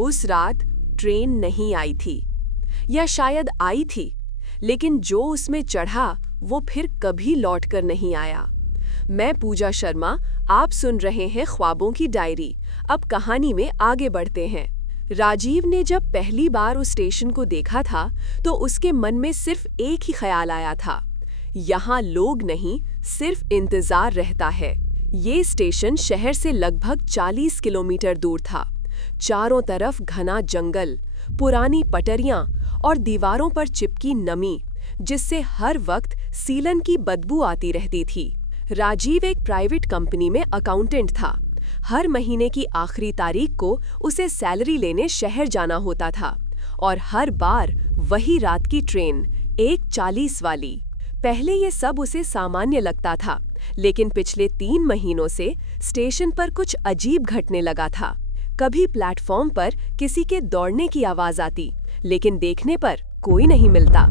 उस रात ट्रेन नहीं आई थी, या शायद आई थी, लेकिन जो उसमें चढ़ा वो फिर कभी लौटकर नहीं आया। मैं पूजा शर्मा, आप सुन रहे हैं ख्वाबों की डायरी। अब कहानी में आगे बढ़ते हैं। राजीव ने जब पहली बार उस स्टेशन को देखा था तो उसके मन में सिर्फ एक ही ख्याल आया था, यहाँ लोग नहीं, सिर्फ इंतजार रहता है। ये स्टेशन शहर से लगभग 40 किलोमीटर दूर था। चारों तरफ घना जंगल, पुरानी पटरियां और दीवारों पर चिपकी नमी, जिससे हर वक्त सीलन की बदबू आती रहती थी। राजीव एक प्राइवेट कंपनी में अकाउंटेंट था। हर महीने की आखिरी तारीख को उसे सैलरी लेने शहर जाना होता था, और हर बार वही रात की ट्रेन 1:40 वाली। पहले ये सब उसे सामान्य लगता था, लेकिन पिछले 3 महीनों से स्टेशन पर कुछ अजीब घटने लगा था। कभी प्लेटफॉर्म पर किसी के दौड़ने की आवाज आती, लेकिन देखने पर कोई नहीं मिलता।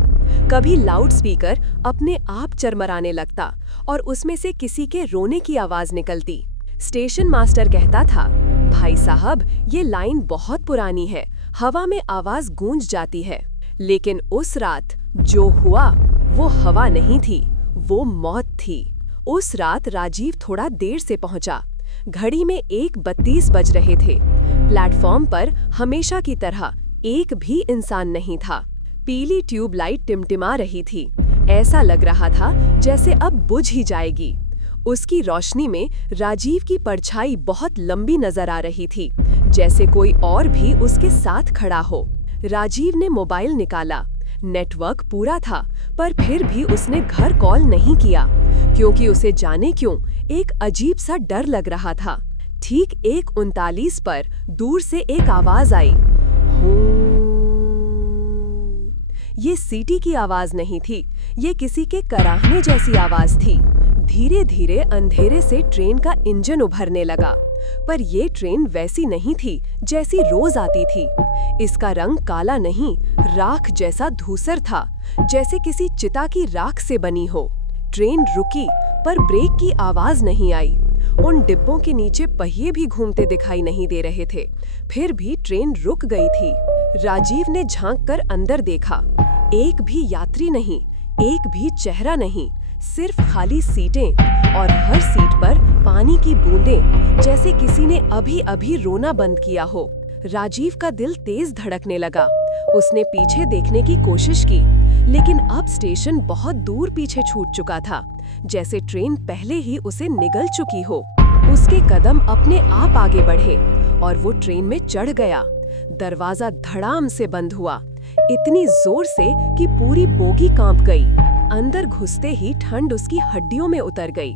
कभी लाउडस्पीकर अपने आप चरमराने लगता और उसमें से किसी के रोने की आवाज निकलती। स्टेशन मास्टर कहता था, भाई साहब, ये लाइन बहुत पुरानी है, हवा में आवाज गूंज जाती है। लेकिन उस रात जो हुआ वो हवा नहीं थी, वो मौत थी। उस रात राजीव थोड़ा देर से पहुंचा। घड़ी में 1:32 बज रहे थे। प्लेटफॉर्म पर हमेशा की तरह एक भी इंसान नहीं था। पीली ट्यूबलाइट टिमटिमा रही थी। ऐसा लग रहा था जैसे अब बुझ ही जाएगी। उसकी रोशनी में राजीव की परछाई बहुत लंबी नजर आ रही थी, जैसे कोई और भी उसके साथ खड़ा हो। राजीव ने मोबाइल निकाला। नेटवर्क पूरा था, पर फिर भी उसने घर कॉल नहीं किया, क्योंकि उसे जाने क्यों एक अजीब सा डर लग रहा था। ठीक 1:39 पर दूर से एक आवाज आई, ये सीटी की आवाज नहीं थी, ये किसी के कराहने जैसी आवाज थी। धीरे धीरे अंधेरे से ट्रेन का इंजन उभरने लगा, पर ये ट्रेन वैसी नहीं थी जैसी रोज आती थी। इसका रंग काला नहीं, राख जैसा धूसर था, जैसे किसी चिता की राख से बनी हो। ट्रेन रुकी, पर ब्रेक की आवाज नहीं आई। उन डिब्बों के नीचे पहिए भी घूमते दिखाई नहीं दे रहे थे। फिर भी ट्रेन रुक गई थी। राजीव ने झांक कर अंदर देखा। एक भी यात्री नहीं, एक भी चेहरा नहीं, सिर्फ खाली सीटें, और हर सीट पर पानी की बूंदें, जैसे किसी ने अभी अभी रोना बंद किया हो। राजीव का दिल तेज धड़कने लगा। उसने पीछे देखने की कोशिश की, लेकिन अब स्टेशन बहुत दूर पीछे छूट चुका था, जैसे ट्रेन पहले ही उसे निगल चुकी हो। उसके कदम अपने आप आगे बढ़े और वो ट्रेन में चढ़ गया। दरवाजा धड़ाम से बंद हुआ, इतनी जोर से कि पूरी बोगी कांप गई। अंदर घुसते ही ठंड उसकी हड्डियों में उतर गई।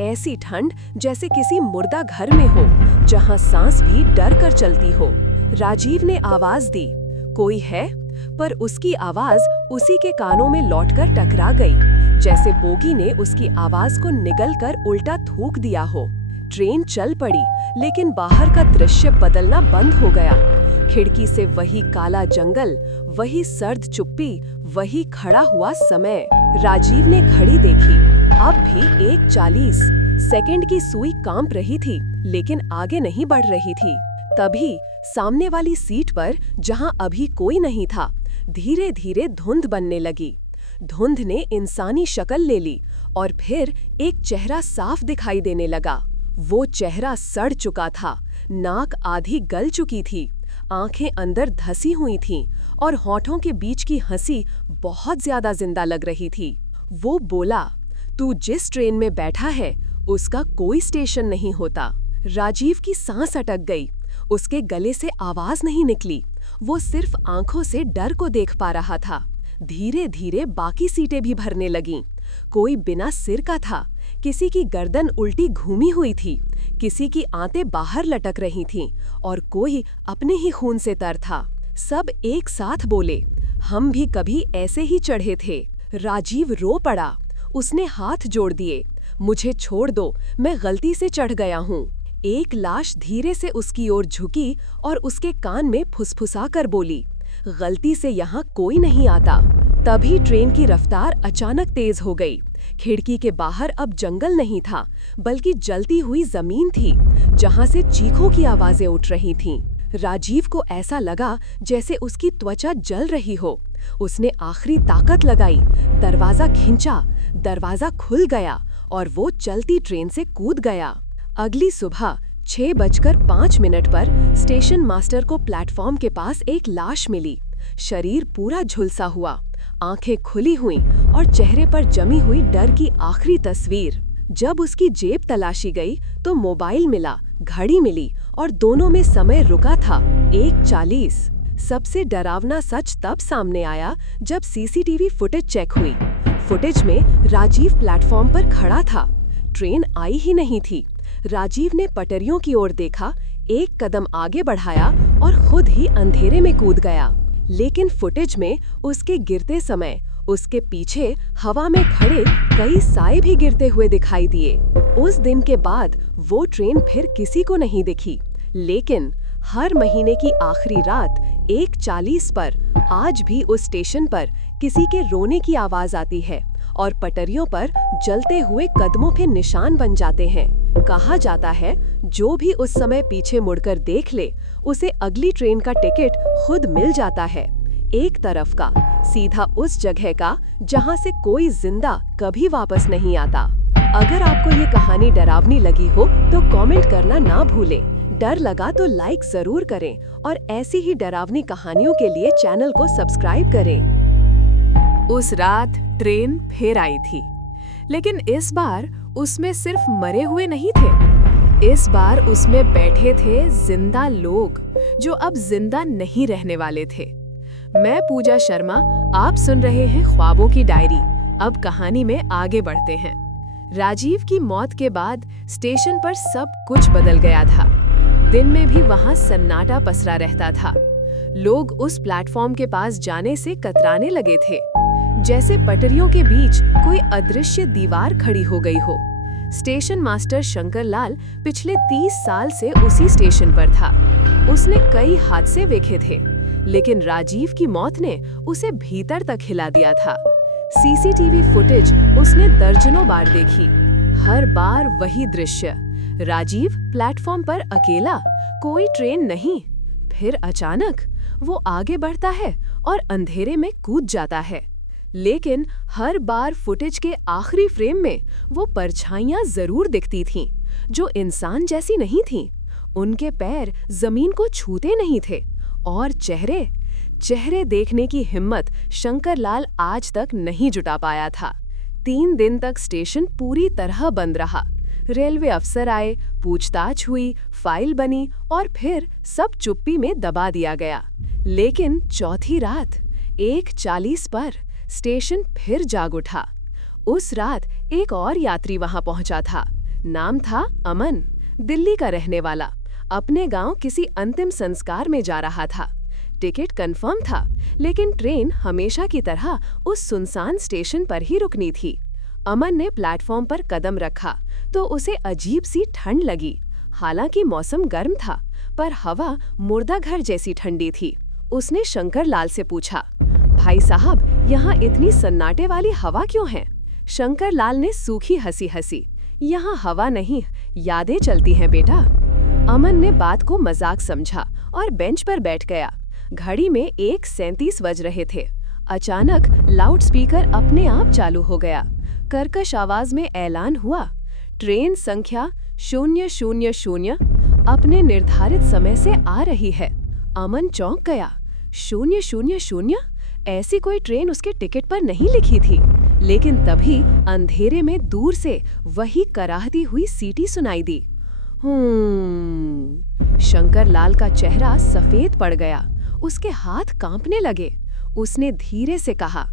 ऐसी ठंड जैसे किसी मुर्दा घर में हो, जहां सांस भी डर कर चलती हो। राजीव ने आवाज दी, कोई है? पर उसकी आवाज उसी के कानों में लौटकर टकरा गई, जैसे बोगी ने उसकी आवाज को निगलकर उल्टा थूक दिया हो। ट्रेन चल पड़ी, लेकिन बाहर का दृश्य बदलना बंद हो गया। खिड़की से वही काला जंगल, वही सर्द चुप्पी, वही खड़ा हुआ समय। राजीव ने घड़ी देखी, अब भी 1:40। सेकंड की सुई कांप रही थी, लेकिन आगे नहीं बढ़ रही थी। तभी सामने वाली सीट पर, जहां अभी कोई नहीं था, धीरे धीरे धुंध बनने लगी। धुंध ने इंसानी शक्ल ले ली, और फिर एक चेहरा साफ दिखाई देने लगा। वो चेहरा सड़ चुका था, नाक आधी गल चुकी थी, आंखें अंदर धसी हुई थीं, और होठों के बीच की हंसी बहुत ज्यादा जिंदा लग रही थी। वो बोला, तू जिस ट्रेन में बैठा है उसका कोई स्टेशन नहीं होता। राजीव की सांस अटक गई। उसके गले से आवाज नहीं निकली। वो सिर्फ आंखों से डर को देख पा रहा था। धीरे धीरे बाकी सीटें भी भरने लगीं। कोई बिना सिर का था, किसी की गर्दन उल्टी घूमी हुई थी, किसी की आंतें बाहर लटक रही थीं, और कोई अपने ही खून से तर था। सब एक साथ बोले, हम भी कभी ऐसे ही चढ़े थे। राजीव रो पड़ा। उसने हाथ जोड़ दिए, मुझे छोड़ दो, मैं गलती से चढ़ गया हूँ। एक लाश धीरे से उसकी ओर झुकी और उसके कान में फुसफुसा कर बोली, गलती से यहाँ कोई नहीं आता। तभी ट्रेन की रफ्तार अचानक तेज हो गई। खिड़की के बाहर अब जंगल नहीं था, बल्कि जलती हुई जमीन थी, जहां से चीखों की आवाजें उठ रही थीं। राजीव को ऐसा लगा जैसे उसकी त्वचा जल रही हो। उसने आखिरी ताकत लगाई, दरवाजा खींचा, दरवाजा खुल गया और वो चलती ट्रेन से कूद गया। अगली सुबह 6:05 पर स्टेशन मास्टर को प्लेटफॉर्म के पास एक लाश मिली। शरीर पूरा झुलसा हुआ, आंखें खुली हुईं और चेहरे पर जमी हुई डर की आखिरी तस्वीर। जब उसकी जेब तलाशी गई तो मोबाइल मिला, घड़ी मिली और दोनों में समय रुका था 1:40। सबसे डरावना सच तब सामने आया जब सीसीटीवी फुटेज चेक हुई। फुटेज में राजीव प्लेटफॉर्म पर खड़ा था। ट्रेन आई ही नहीं थी। राजीव ने पटरियों की ओर देखा, एक कदम आगे बढ़ाया और खुद ही अंधेरे में कूद गया। लेकिन फुटेज में उसके गिरते समय उसके पीछे हवा में खड़े कई साए भी गिरते हुए दिखाई दिए। उस दिन के बाद वो ट्रेन फिर किसी को नहीं दिखी। लेकिन हर महीने की आखिरी रात 1:40 पर आज भी उस स्टेशन पर किसी के रोने की आवाज आती है और पटरियों पर जलते हुए कदमों के निशान बन जाते हैं। कहा जाता है जो भी उस समय पीछे मुड़कर देख ले उसे अगली ट्रेन का टिकट खुद मिल जाता है, एक तरफ का, सीधा उस जगह का जहां से कोई जिंदा कभी वापस नहीं आता। अगर आपको ये कहानी डरावनी लगी हो तो कमेंट करना ना भूलें। डर लगा तो लाइक जरूर करें और ऐसी ही डरावनी कहानियों के लिए चैनल को सब्सक्राइब करें। उस रात ट्रेन फिर आई थी, लेकिन इस बार उसमें सिर्फ मरे हुए नहीं थे। इस बार उसमें बैठे थे जिंदा लोग जो अब जिंदा नहीं रहने वाले थे। मैं पूजा शर्मा, आप सुन रहे हैं ख्वाबों की डायरी। अब कहानी में आगे बढ़ते हैं। राजीव की मौत के बाद स्टेशन पर सब कुछ बदल गया था। दिन में भी वहां सन्नाटा पसरा रहता था। लोग उस प्लेटफॉर्म के पास जाने से कतराने लगे थे, जैसे पटरियों के बीच कोई अदृश्य दीवार खड़ी हो गई हो। स्टेशन मास्टर शंकर लाल पिछले 30 साल से उसी स्टेशन पर था। उसने कई हादसे देखे थे, लेकिन राजीव की मौत ने उसे भीतर तक हिला दिया था। सीसीटीवी फुटेज उसने दर्जनों बार देखी। हर बार वही दृश्य, राजीव प्लेटफॉर्म पर अकेला, कोई ट्रेन नहीं। फिर अचानक वो आगे बढ़ता है और अंधेरे में कूद जाता है। लेकिन हर बार फुटेज के आखिरी फ्रेम में वो परछाइयां जरूर दिखती थीं, जो इंसान जैसी नहीं थीं। उनके पैर जमीन को छूते नहीं थे और चेहरे देखने की हिम्मत शंकर लाल आज तक नहीं जुटा पाया था। 3 दिन तक स्टेशन पूरी तरह बंद रहा। रेलवे अफसर आए, पूछताछ हुई, फाइल बनी और फिर सब चुप्पी में दबा दिया गया। लेकिन चौथी रात 1:40 पर स्टेशन फिर जाग उठा। उस रात एक और यात्री वहां पहुंचा था। नाम था अमन, दिल्ली का रहने वाला। अपने गांव किसी अंतिम संस्कार में जा रहा था। टिकट कंफर्म था, लेकिन ट्रेन हमेशा की तरह उस सुनसान स्टेशन पर ही रुकनी थी। अमन ने प्लेटफॉर्म पर कदम रखा तो उसे अजीब सी ठंड लगी। हालांकि मौसम गर्म था, पर हवा मुर्दा घर जैसी ठंडी थी। उसने शंकर लाल से पूछा, भाई साहब, यहाँ इतनी सन्नाटे वाली हवा क्यों है? शंकर लाल ने सूखी हंसी हंसी, यहाँ हवा नहीं, यादें चलती हैं बेटा। अमन ने बात को मजाक समझा और बेंच पर बैठ गया। घड़ी में 1:37 बज रहे थे। अचानक लाउडस्पीकर अपने आप चालू हो गया। कर्कश आवाज में ऐलान हुआ, ट्रेन संख्या 000 अपने निर्धारित समय से आ रही है। अमन चौंक गया। 000? ऐसी कोई ट्रेन उसके टिकट पर नहीं लिखी थी। लेकिन तभी अंधेरे में दूर से वही कराहती हुई सीटी सुनाई दी। शंकर लाल का चेहरा सफेद पड़ गया। उसके हाथ कांपने लगे। उसने धीरे से कहा,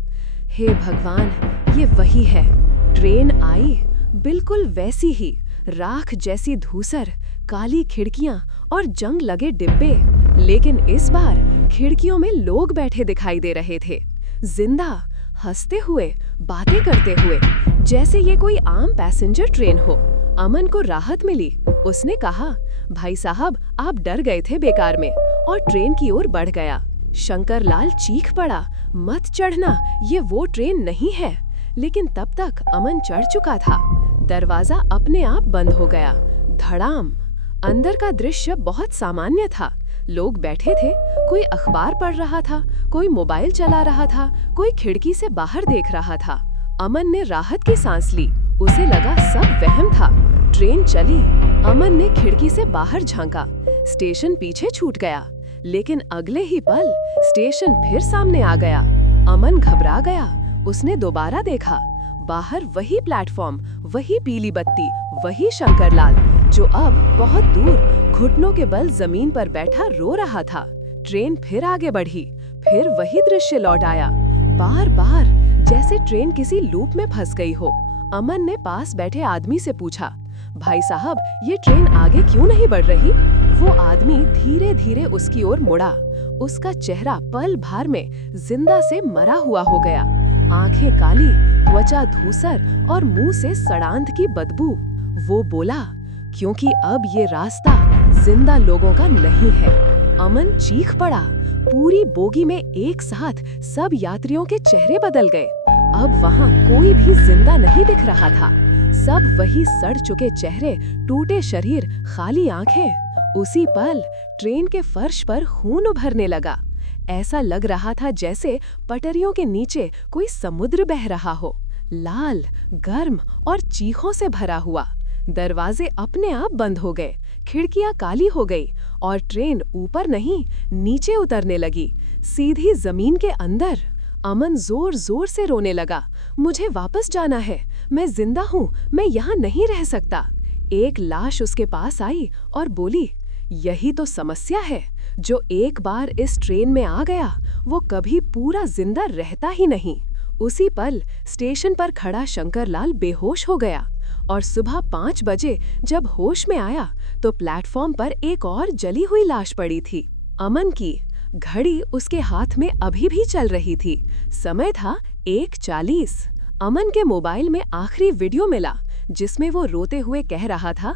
हे भगवान, ये वही है। ट्रेन आई, बिल्कुल वैसी ही, राख जैसी धूसर, काली खिड़कियां और जंग लगे डिब्बे। लेकिन इस बार खिड़कियों में लोग बैठे दिखाई दे रहे थे, जिंदा, हंसते हुए, बातें करते हुए, जैसे ये कोई आम पैसेंजर ट्रेन हो। अमन को राहत मिली। उसने कहा, भाई साहब, आप डर गए थे बेकार में, और ट्रेन की ओर बढ़ गया। शंकर लाल चीख पड़ा, मत चढ़ना, ये वो ट्रेन नहीं है। लेकिन तब तक अमन चढ़ चुका था। दरवाजा अपने आप बंद हो गया। धड़ाम। अंदर का दृश्य बहुत सामान्य था, लोग बैठे थे, कोई अखबार पढ़ रहा था, कोई मोबाइल चला रहा था, कोई खिड़की से बाहर देख रहा था। अमन ने राहत की सांस ली। उसे लगा सब वहम था। ट्रेन चली। अमन ने खिड़की से बाहर झांका। स्टेशन पीछे छूट गया, लेकिन अगले ही पल स्टेशन फिर सामने आ गया। अमन घबरा गया। उसने दोबारा देखा। बाहर वही प्लेटफॉर्म, वही पीली बत्ती, वही शंकरलाल, जो अब बहुत दूर घुटनों के बल जमीन पर बैठा रो रहा था। ट्रेन फिर आगे बढ़ी। फिर वही दृश्य लौट आया, बार बार, जैसे ट्रेन किसी लूप में फंस गई हो। अमन ने पास बैठे आदमी से पूछा, भाई साहब, ये ट्रेन आगे क्यों नहीं बढ़ रही? वो आदमी धीरे धीरे उसकी ओर मुड़ा। उसका चेहरा पल भर में जिंदा से मरा हुआ हो गया। आंखें काली, त्वचा धूसर और मुंह से सड़ांध की बदबू। वो बोला, क्योंकि अब ये रास्ता जिंदा लोगों का नहीं है। अमन चीख पड़ा। पूरी बोगी में एक साथ सब यात्रियों के चेहरे बदल गए। अब वहाँ कोई भी जिंदा नहीं दिख रहा था। सब वही सड़ चुके चेहरे, टूटे शरीर, खाली आंखें। उसी पल ट्रेन के फर्श पर खून उभरने लगा। ऐसा लग रहा था जैसे पटरियों के नीचे कोई समुद्र बह रहा हो, लाल, गर्म और चीखों से भरा हुआ। दरवाजे अपने आप बंद हो गए, खिड़कियां काली हो गई और ट्रेन ऊपर नहीं, नीचे उतरने लगी, सीधी जमीन के अंदर। अमन जोर जोर से रोने लगा। मुझे वापस जाना है, मैं जिंदा हूँ, मैं यहाँ नहीं रह सकता। एक लाश उसके पास आई और बोली, यही तो समस्या है, जो एक बार इस ट्रेन में आ गया वो कभी पूरा जिंदा रहता ही नहीं। उसी पल स्टेशन पर खड़ा शंकरलाल बेहोश हो गया और सुबह 5 बजे जब होश में आया तो प्लेटफॉर्म पर एक और जली हुई लाश पड़ी थी, अमन की। घड़ी उसके हाथ में अभी भी चल रही थी। समय था 1:40। अमन के मोबाइल में आखिरी वीडियो मिला, जिसमें वो रोते हुए कह रहा था,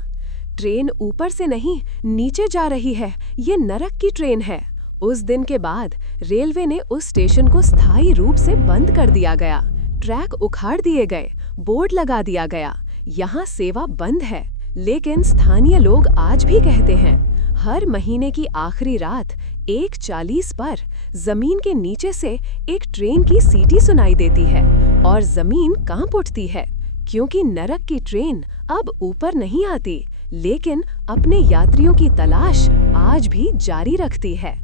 ट्रेन ऊपर से नहीं, नीचे जा रही है, ये नरक की ट्रेन है। उस दिन के बाद रेलवे ने उस स्टेशन को स्थायी रूप से बंद कर दिया गया। ट्रैक उखाड़ दिए गए, बोर्ड लगा दिया गया, यहाँ सेवा बंद है। लेकिन स्थानीय लोग आज भी कहते हैं, हर महीने की आखिरी रात 1:40 पर जमीन के नीचे से एक ट्रेन की सीटी सुनाई देती है और जमीन कांप उठती है, क्योंकि नरक की ट्रेन अब ऊपर नहीं आती, लेकिन अपने यात्रियों की तलाश आज भी जारी रखती है।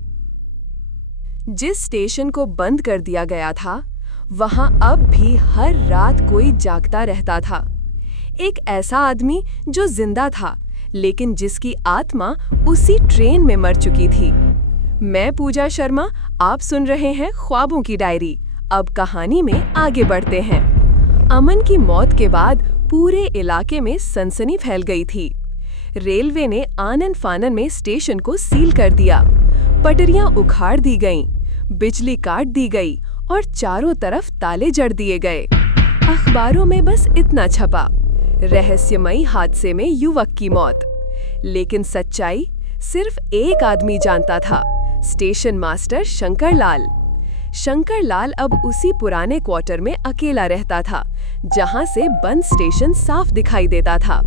जिस स्टेशन को बंद कर दिया गया था, वहां अब भी हर रात कोई जागता रहता था। एक ऐसा आदमी जो जिंदा था, लेकिन जिसकी आत्मा उसी ट्रेन में मर चुकी थी। मैं पूजा शर्मा, आप सुन रहे हैं ख्वाबों की डायरी। अब कहानी में आगे बढ़ते हैं। अमन की मौत के बाद पूरे इलाके में सनसनी फैल गई थी। रेलवे ने आनन फानन में स्टेशन को सील कर दिया। पटरियां उखाड़ दी गईं, बिजली काट दी गई और चारों तरफ ताले जड़ दिए गए। अखबारों में बस इतना छपा, रहस्यमयी हादसे में युवक की मौत। लेकिन सच्चाई सिर्फ एक आदमी जानता था, स्टेशन मास्टर शंकरलाल। शंकरलाल अब उसी पुराने क्वार्टर में अकेला रहता था, जहां से बंद स्टेशन साफ दिखाई देता था।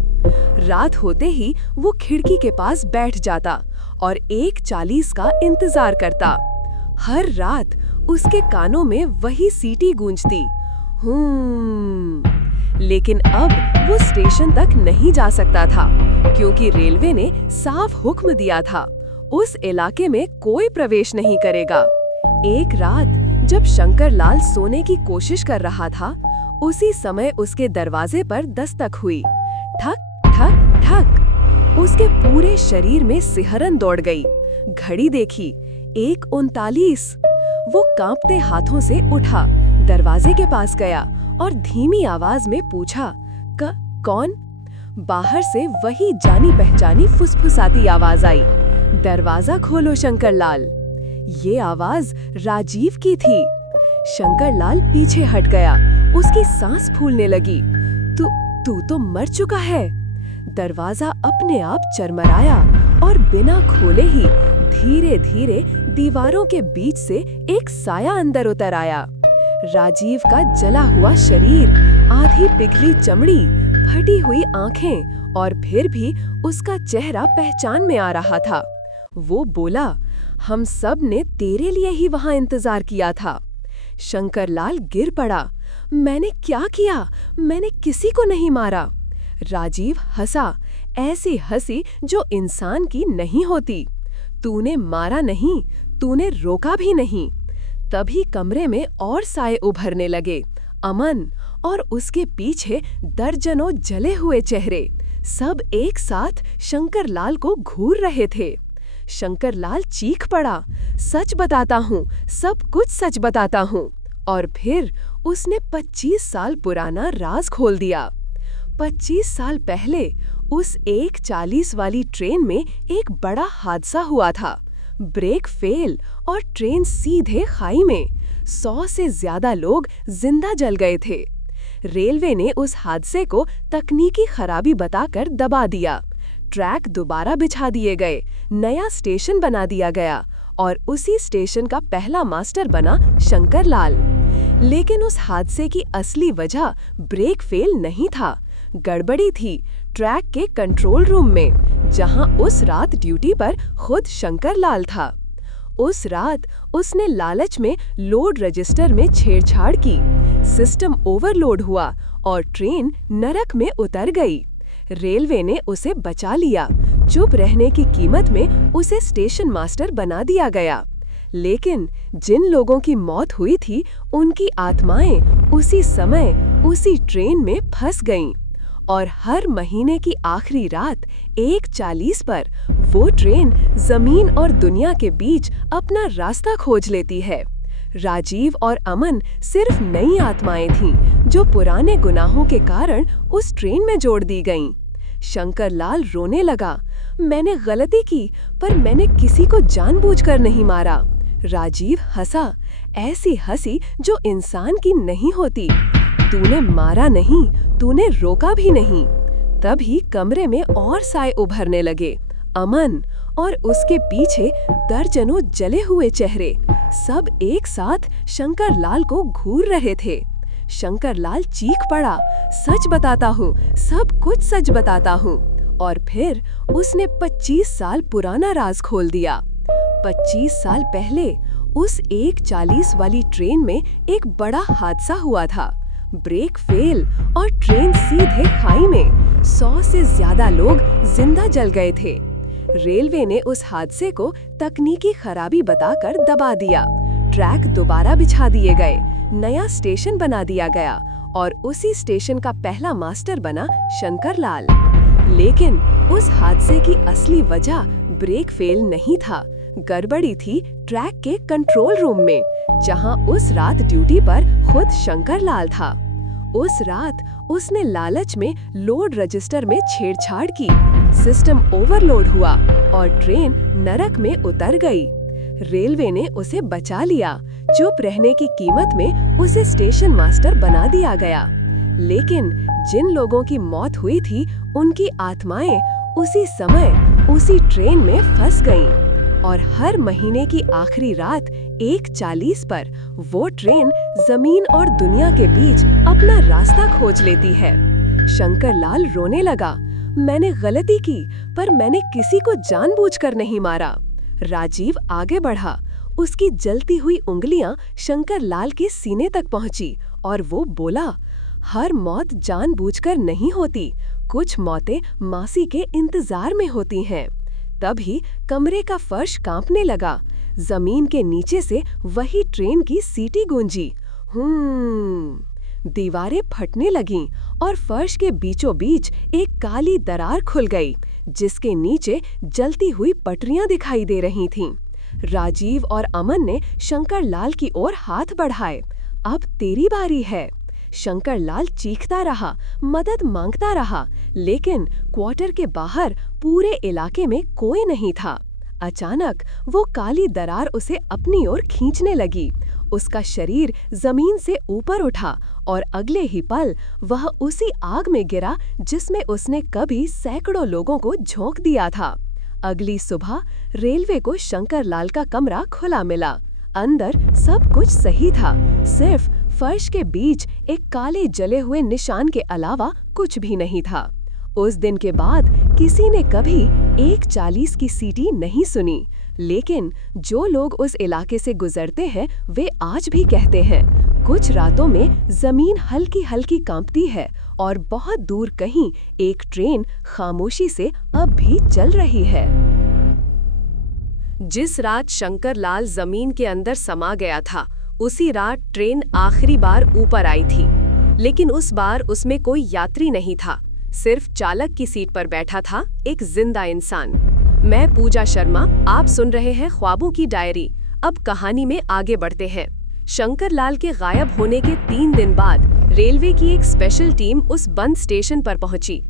रात होते ही वो खिड़की के पास बैठ जाता और 1:40 का इंतजार करता। हर रात उसके कानों में वही सीटी गूंजती, लेकिन अब वो स्टेशन तक नहीं जा सकता था, क्योंकि रेलवे ने साफ हुक्म दिया था, उस इलाके में कोई प्रवेश नहीं करेगा। एक रात जब शंकरलाल सोने की कोशिश कर रहा था, उसी समय उसके दरवाजे पर दस्तक हुई। ठक ठक ठक। उसके पूरे शरीर में सिहरन दौड़ गई। घड़ी देखी, 1:39। वो कांपते हाथों से उठा, दरवाजे के पास गया और धीमी आवाज में पूछा, कौन? बाहर से वही जानी पहचानी फुसफुसाती आवाज आई, दरवाजा खोलो शंकरलाल। ये आवाज राजीव की थी। शंकरलाल पीछे हट गया, उसकी सांस फूलने लगी। तू तो मर चुका है। दरवाजा अपने आप चरमराया और बिना खोले ही धीरे धीरे दीवारों के बीच से एक साया अंदर उतर आया। राजीव का जला हुआ शरीर, आधी पिघली चमड़ी, फटी हुई आंखें, और फिर भी उसका चेहरा पहचान में आ रहा था। वो बोला, हम सब ने तेरे लिए ही वहां इंतजार किया था। शंकरलाल गिर पड़ा। मैंने क्या किया? मैंने किसी को नहीं मारा। राजीव हंसा, ऐसी हंसी जो इंसान की नहीं होती। तूने मारा नहीं, तूने रोका भी नहीं। तभी कमरे में और साए उभरने लगे। अमन और उसके पीछे दर्जनों जले हुए चेहरे, सब एक साथ शंकरलाल को घूर रहे थे। शंकरलाल चीख पड़ा, सच बताता हूँ, सब कुछ सच बताता हूँ। और फिर उसने 25 साल पुराना राज खोल दिया। 25 साल पहले उस 1:40 वाली ट्रेन में एक बड़ा हादसा हुआ था। ब्रेक फेल और ट्रेन सीधे खाई में। 100 से ज्यादा लोग जिंदा जल गए थे। रेलवे ने उस हादसे को तकनीकी खराबी बताकर दबा दिया। ट्रैक दोबारा बिछा दिए गए, नया स्टेशन बना दिया गया और उसी स्टेशन का पहला मास्टर बना शंकरलाल। लेकिन उस हादसे की असली वजह ब्रेक फेल नहीं था, गड़बड़ी थी ट्रैक के कंट्रोल रूम में, जहां उस रात ड्यूटी पर खुद शंकरलाल था। उस रात उसने लालच में लोड रजिस्टर में छेड़छाड़ की। सिस्टम ओवरलोड हुआ और ट्रेन नरक में उतर गई। रेलवे ने उसे बचा लिया। चुप रहने की कीमत में उसे स्टेशन मास्टर बना दिया गया। लेकिन जिन लोगों की मौत हुई थी, उनकी आत्माएं उसी समय उसी ट्रेन में फंस गईं। और हर महीने की आखिरी रात 1:40 पर वो ट्रेन जमीन और दुनिया के बीच अपना रास्ता खोज लेती है। राजीव और अमन सिर्फ नई आत्माएं थीं, जो पुराने गुनाहों के कारण उस ट्रेन में जोड़ दी गईं। शंकरलाल रोने लगा, मैंने गलती की, पर मैंने किसी को जानबूझकर नहीं मारा। राजीव हंसा, ऐसी हंसी जो इंसान की नहीं होती। तूने मारा नहीं, तूने रोका भी नहीं। तभी कमरे में और साए उभरने लगे। अमन और उसके पीछे दर्जनों जले हुए चेहरे, सब एक साथ शंकरलाल को घूर रहे थे। शंकरलाल चीख पड़ा, सच बताता हूँ, सब कुछ सच बताता हूँ। और फिर उसने 25 साल पुराना राज खोल दिया। 25 साल पहले उस 1:40 वाली ट्रेन में एक बड़ा हादसा हुआ था। ब्रेक फेल और ट्रेन सीधे खाई में। 100 से ज्यादा लोग जिंदा जल गए थे। रेलवे ने उस हादसे को तकनीकी खराबी बताकर दबा दिया। ट्रैक दोबारा बिछा दिए गए, नया स्टेशन बना दिया गया और उसी स्टेशन का पहला मास्टर बना शंकरलाल। लेकिन उस हादसे की असली वजह ब्रेक फेल नहीं था, गड़बड़ी थी ट्रैक के कंट्रोल रूम में, जहां उस रात ड्यूटी पर खुद शंकरलाल था। उस रात उसने लालच में लोड रजिस्टर में छेड़छाड़ की। सिस्टम ओवरलोड हुआ और ट्रेन नरक में उतर गई। रेलवे ने उसे बचा लिया। चुप रहने की कीमत में उसे स्टेशन मास्टर बना दिया गया। लेकिन जिन लोगों की मौत हुई थी, उनकी आत्माएं उसी समय उसी ट्रेन में फंस गईं। और हर महीने की आखिरी रात 1:40 पर वो ट्रेन जमीन और दुनिया के बीच अपना रास्ता खोज लेती है। शंकरलाल रोने लगा, मैंने गलती की, पर मैंने किसी को जानबूझकर नहीं मारा। राजीव आगे बढ़ा। उसकी जलती हुई उंगलियां शंकरलाल के सीने तक पहुंची और वो बोला, हर मौत जानबूझकर नहीं होती, कुछ मौतें मासी के इंतजार में होती हैं। तभी कमरे का फर्श कांपने लगा। जमीन के नीचे से वही ट्रेन की सीटी गूंजी। दीवारें फटने लगीं और फर्श के बीचों बीच एक काली दरार खुल गई, जिसके नीचे जलती हुई पटरियां दिखाई दे रही थीं। राजीव और अमन ने शंकरलाल की ओर हाथ बढ़ाए। अब तेरी बारी है। शंकरलाल चीखता रहा, मदद मांगता रहा, लेकिन क्वार्टर के बाहर पूरे इलाके में कोई नहीं था। अचानक वो काली दरार उसे अपनी ओर खींचने लगी। उसका शरीर जमीन से ऊपर उठा और अगले ही पल वह उसी आग में गिरा जिसमें उसने कभी सैकड़ों लोगों को झोंक दिया था। अगली सुबह रेलवे को शंकरलाल का कमरा खुला मिला। अंदर सब कुछ सही था, सिर्फ फर्श के बीच एक काले जले हुए निशान के अलावा कुछ भी नहीं था। उस दिन के बाद किसी ने कभी 1:40 की सीटी नहीं सुनी, लेकिन जो लोग उस इलाके से गुजरते हैं वे आज भी कहते हैं कुछ रातों में जमीन हल्की हल्की कांपती है और बहुत दूर कहीं एक ट्रेन खामोशी से अब भी चल रही है। जिस रात शंकर लाल जमीन के अंदर समा गया था उसी रात ट्रेन आखिरी बार ऊपर आई थी, लेकिन उस बार उसमें कोई यात्री नहीं था। सिर्फ चालक की सीट पर बैठा था एक जिंदा इंसान। मैं पूजा शर्मा, आप सुन रहे हैं ख्वाबों की डायरी। अब कहानी में आगे बढ़ते हैं। शंकर लाल के गायब होने के 3 दिन बाद रेलवे की एक स्पेशल टीम उस बंद स्टेशन पर पहुंची।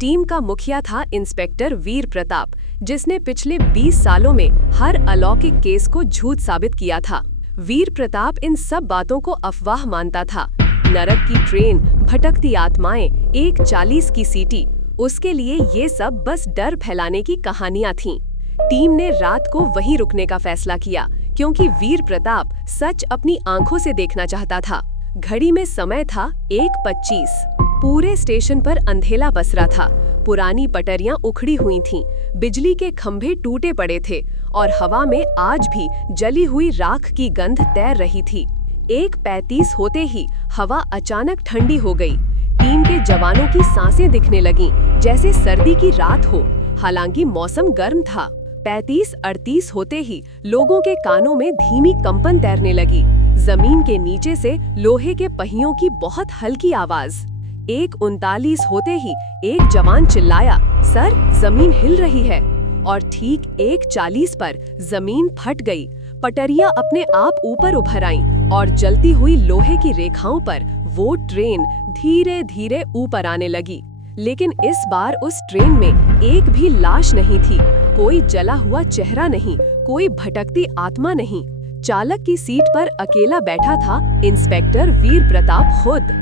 टीम का मुखिया था इंस्पेक्टर वीर प्रताप, जिसने पिछले 20 सालों में हर अलौकिक केस को झूठ साबित किया था। वीर प्रताप इन सब बातों को अफवाह मानता था। नरक की ट्रेन, भटकती आत्माएं, 1:40 की सीटी, उसके लिए ये सब बस डर फैलाने की कहानियां थीं। टीम ने रात को वहीं रुकने का फैसला किया क्योंकि वीर प्रताप सच अपनी आंखों से देखना चाहता था। घड़ी में समय था 1:25। पूरे स्टेशन पर अंधेला पसरा था। पुरानी पटरियां उखड़ी हुई थीं, बिजली के खंभे टूटे पड़े थे और हवा में आज भी जली हुई राख की गंध तैर रही थी। 1:35 होते ही हवा अचानक ठंडी हो गई। टीम के जवानों की सांसें दिखने लगीं, जैसे सर्दी की रात हो। हालांकि मौसम गर्म था। 35-38 होते ही लोगों के कानों में धीमी कंपन तैरने लगी। जमीन के नीचे से लोहे के पहियों की बहुत हल्की आवाज। 1:39 होते ही एक जवान चिल्लाया, सर, जमीन हिल रही है। और ठीक 1:40 पर जमीन फट गई। पटरियां अपने आप ऊपर उभर आईं और जलती हुई लोहे की रेखाओं पर वो ट्रेन धीरे धीरे ऊपर आने लगी। लेकिन इस बार उस ट्रेन में एक भी लाश नहीं थी, कोई जला हुआ चेहरा नहीं, कोई भटकती आत्मा नहीं। चालक की सीट पर अकेला बैठा था इंस्पेक्टर वीर प्रताप खुद।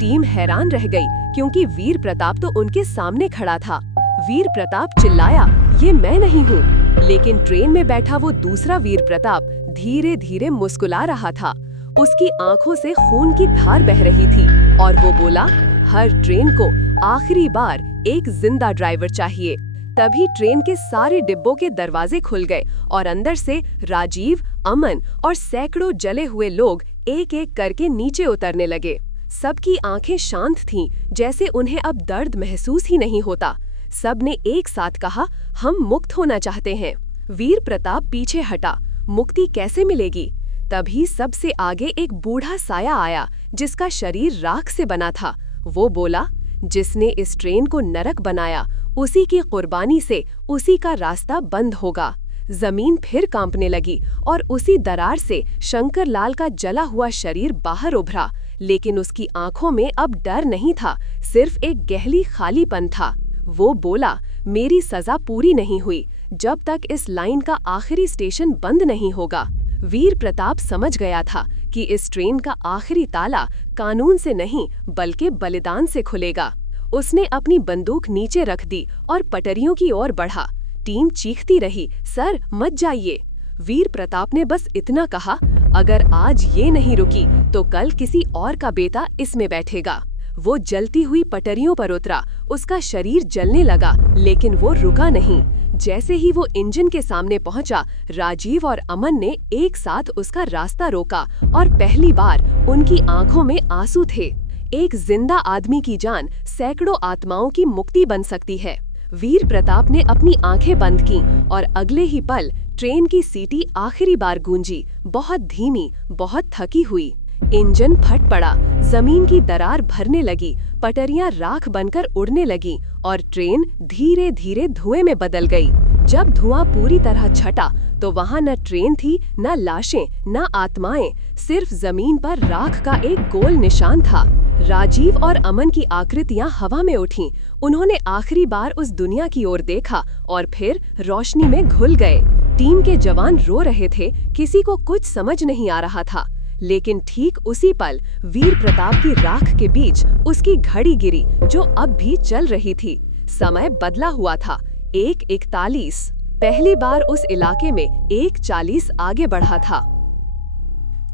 टीम हैरान रह गई क्योंकि वीर प्रताप तो उनके सामने खड़ा था। वीर प्रताप चिल्लाया, ये मैं नहीं हूँ। लेकिन ट्रेन में बैठा वो दूसरा वीर प्रताप धीरे धीरे मुस्कुरा रहा था। उसकी आंखों से खून की धार बह रही थी और वो बोला, हर ट्रेन को आखिरी बार एक जिंदा ड्राइवर चाहिए। तभी ट्रेन के सारे डिब्बों के दरवाजे खुल गए और अंदर से राजीव, अमन और सैकड़ों जले हुए लोग एक एक करके नीचे उतरने लगे। सबकी आंखें शांत थीं, जैसे उन्हें अब दर्द महसूस ही नहीं होता। सब ने एक साथ कहा, हम मुक्त होना चाहते हैं। वीर प्रताप पीछे हटा, मुक्ति कैसे मिलेगी? तभी सबसे आगे एक बूढ़ा साया आया जिसका शरीर राख से बना था। वो बोला, जिसने इस ट्रेन को नरक बनाया उसी की कुर्बानी से उसी का रास्ता बंद होगा। जमीन फिर कांपने लगी और उसी दरार से शंकर लाल का जला हुआ शरीर बाहर उभरा। लेकिन उसकी आंखों में अब डर नहीं था, सिर्फ एक गहरी खालीपन था। वो बोला, मेरी सजा पूरी नहीं हुई जब तक इस लाइन का आखिरी स्टेशन बंद नहीं होगा। वीर प्रताप समझ गया था कि इस ट्रेन का आखिरी ताला कानून से नहीं बल्कि बलिदान से खुलेगा। उसने अपनी बंदूक नीचे रख दी और पटरियों की ओर बढ़ा। टीम चीखती रही, सर मत जाइए। वीर प्रताप ने बस इतना कहा, अगर आज ये नहीं रुकी तो कल किसी और का बेटा इसमें बैठेगा। वो जलती हुई पटरियों पर उतरा, उसका शरीर जलने लगा, लेकिन वो रुका नहीं। जैसे ही वो इंजन के सामने पहुंचा, राजीव और अमन ने एक साथ उसका रास्ता रोका और पहली बार उनकी आंखों में आंसू थे। एक जिंदा आदमी की जान सैकड़ों आत्माओं की मुक्ति बन सकती है। वीर प्रताप ने अपनी आंखें बंद की और अगले ही पल ट्रेन की सीटी आखिरी बार गूंजी, बहुत धीमी, बहुत थकी हुई। इंजन फट पड़ा, जमीन की दरार भरने लगी, पटरियां राख बनकर उड़ने लगी और ट्रेन धीरे धीरे धुएं में बदल गई। जब धुआं पूरी तरह छटा तो वहां न ट्रेन थी, न लाशें, न आत्माएं, सिर्फ जमीन पर राख का एक गोल निशान था। राजीव और अमन की आकृतियां हवा में उठीं। उन्होंने आखिरी बार उस दुनिया की ओर देखा और फिर रोशनी में घुल गए। टीम के जवान रो रहे थे, किसी को कुछ समझ नहीं आ रहा था। लेकिन ठीक उसी पल वीर प्रताप की राख के बीच उसकी घड़ी गिरी, जो अब भी चल रही थी। समय बदला हुआ था, 1:41। पहली बार उस इलाके में 1:40 आगे बढ़ा था।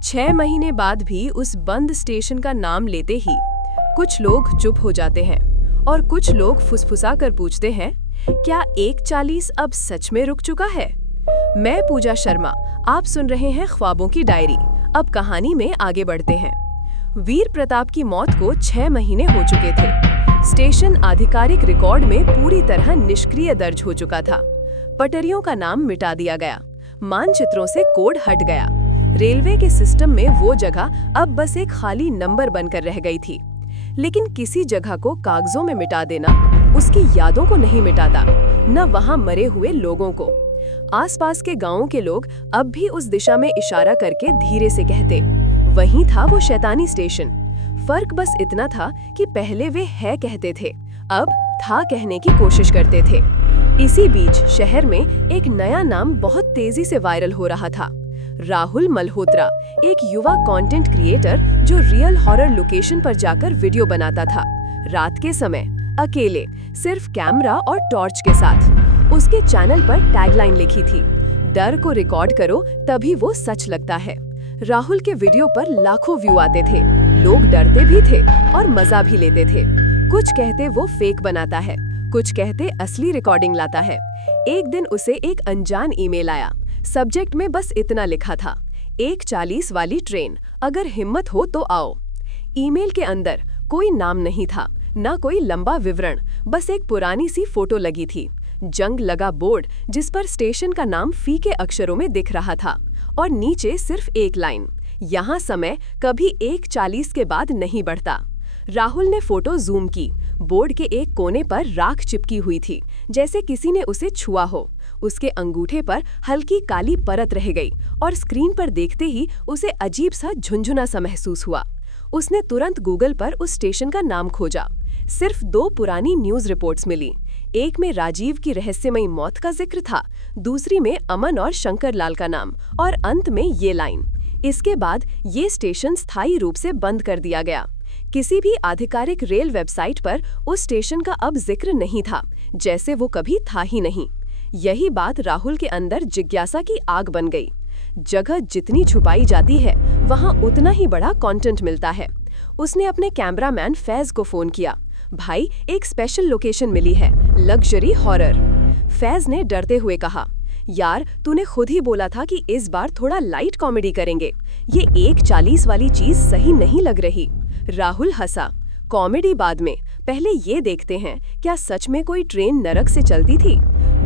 6 महीने बाद भी उस बंद स्टेशन का नाम लेते ही कुछ लोग चुप हो जाते हैं और कुछ लोग फुसफुसा कर पूछते हैं, क्या 1:40 अब सच में रुक चुका है? मैं पूजा शर्मा, आप सुन रहे हैं ख्वाबों की डायरी। अब कहानी में आगे बढ़ते हैं। वीर प्रताप की मौत को 6 महीने हो चुके थे। स्टेशन आधिकारिक रिकॉर्ड में पूरी तरह निष्क्रिय दर्ज हो चुका था। पटरियों का नाम मिटा दिया गया, मानचित्रों से कोड हट गया। रेलवे के सिस्टम में वो जगह अब बस एक खाली नंबर बनकर रह गई थी। लेकिन किसी जगह को कागजों में मिटा देना उसकी यादों को नहीं मिटाता, न वहां मरे हुए लोगों को। आसपास के गांवों के लोग अब भी उस दिशा में इशारा करके धीरे से कहते, वहीं था वो शैतानी स्टेशन। फर्क बस इतना था कि पहले वे है कहते थे, अब था कहने की कोशिश करते थे। इसी बीच शहर में एक नया नाम बहुत तेजी से वायरल हो रहा था। राहुल मल्होत्रा, एक युवा कंटेंट क्रिएटर जो रियल हॉरर लोकेशन पर जाकर वीडियो बनाता था, रात के समय अकेले, सिर्फ कैमरा और टॉर्च के साथ। उसके चैनल पर टैगलाइन लिखी थी, डर को रिकॉर्ड करो तभी वो सच लगता है। राहुल के वीडियो पर लाखों व्यू आते थे, लोग डरते भी थे और मजा भी लेते थे। कुछ कहते वो फेक बनाता है, कुछ कहते असली रिकॉर्डिंग लाता है। एक दिन उसे एक अनजान ईमेल आया। सब्जेक्ट में बस इतना लिखा था, 1:40 वाली ट्रेन, अगर हिम्मत हो तो आओ। ईमेल के अंदर कोई नाम नहीं था, ना कोई लंबा विवरण, बस एक पुरानी सी फोटो लगी थी। जंग लगा बोर्ड जिस पर स्टेशन का नाम फीके अक्षरों में दिख रहा था और नीचे सिर्फ एक लाइन, यहाँ समय कभी 1:40 के बाद नहीं बढ़ता। राहुल ने फोटो जूम की। बोर्ड के एक कोने पर राख चिपकी हुई थी, जैसे किसी ने उसे छुआ हो। उसके अंगूठे पर हल्की काली परत रह गई और स्क्रीन पर देखते ही उसे अजीब सा झुंझुना सा महसूस हुआ। उसने तुरंत गूगल पर उस स्टेशन का नाम खोजा। सिर्फ 2 पुरानी न्यूज़ रिपोर्ट्स मिली। एक में राजीव की रहस्यमयी मौत का जिक्र था, दूसरी में अमन और शंकर लाल का नाम, और अंत में ये लाइन। इसके बाद ये स्टेशन स्थायी रूप से बंद कर दिया गया। किसी भी आधिकारिक रेल वेबसाइट पर उस स्टेशन का अब जिक्र नहीं था, जैसे वो कभी था ही नहीं। यही बात राहुल के अंदर जिज्ञासा की आग बन गई। जगह जितनी छुपाई जाती है वहां उतना ही बड़ा कंटेंट मिलता है। उसने अपने कैमरामैन फैज को फोन किया, भाई एक स्पेशल लोकेशन मिली है, लग्जरी हॉरर। फैज ने डरते हुए कहा, यार तूने खुद ही बोला था कि इस बार थोड़ा लाइट कॉमेडी करेंगे, ये 1:40 वाली चीज सही नहीं लग रही। राहुल हंसा, कॉमेडी बाद में, पहले ये देखते हैं क्या सच में कोई ट्रेन नरक से चलती थी।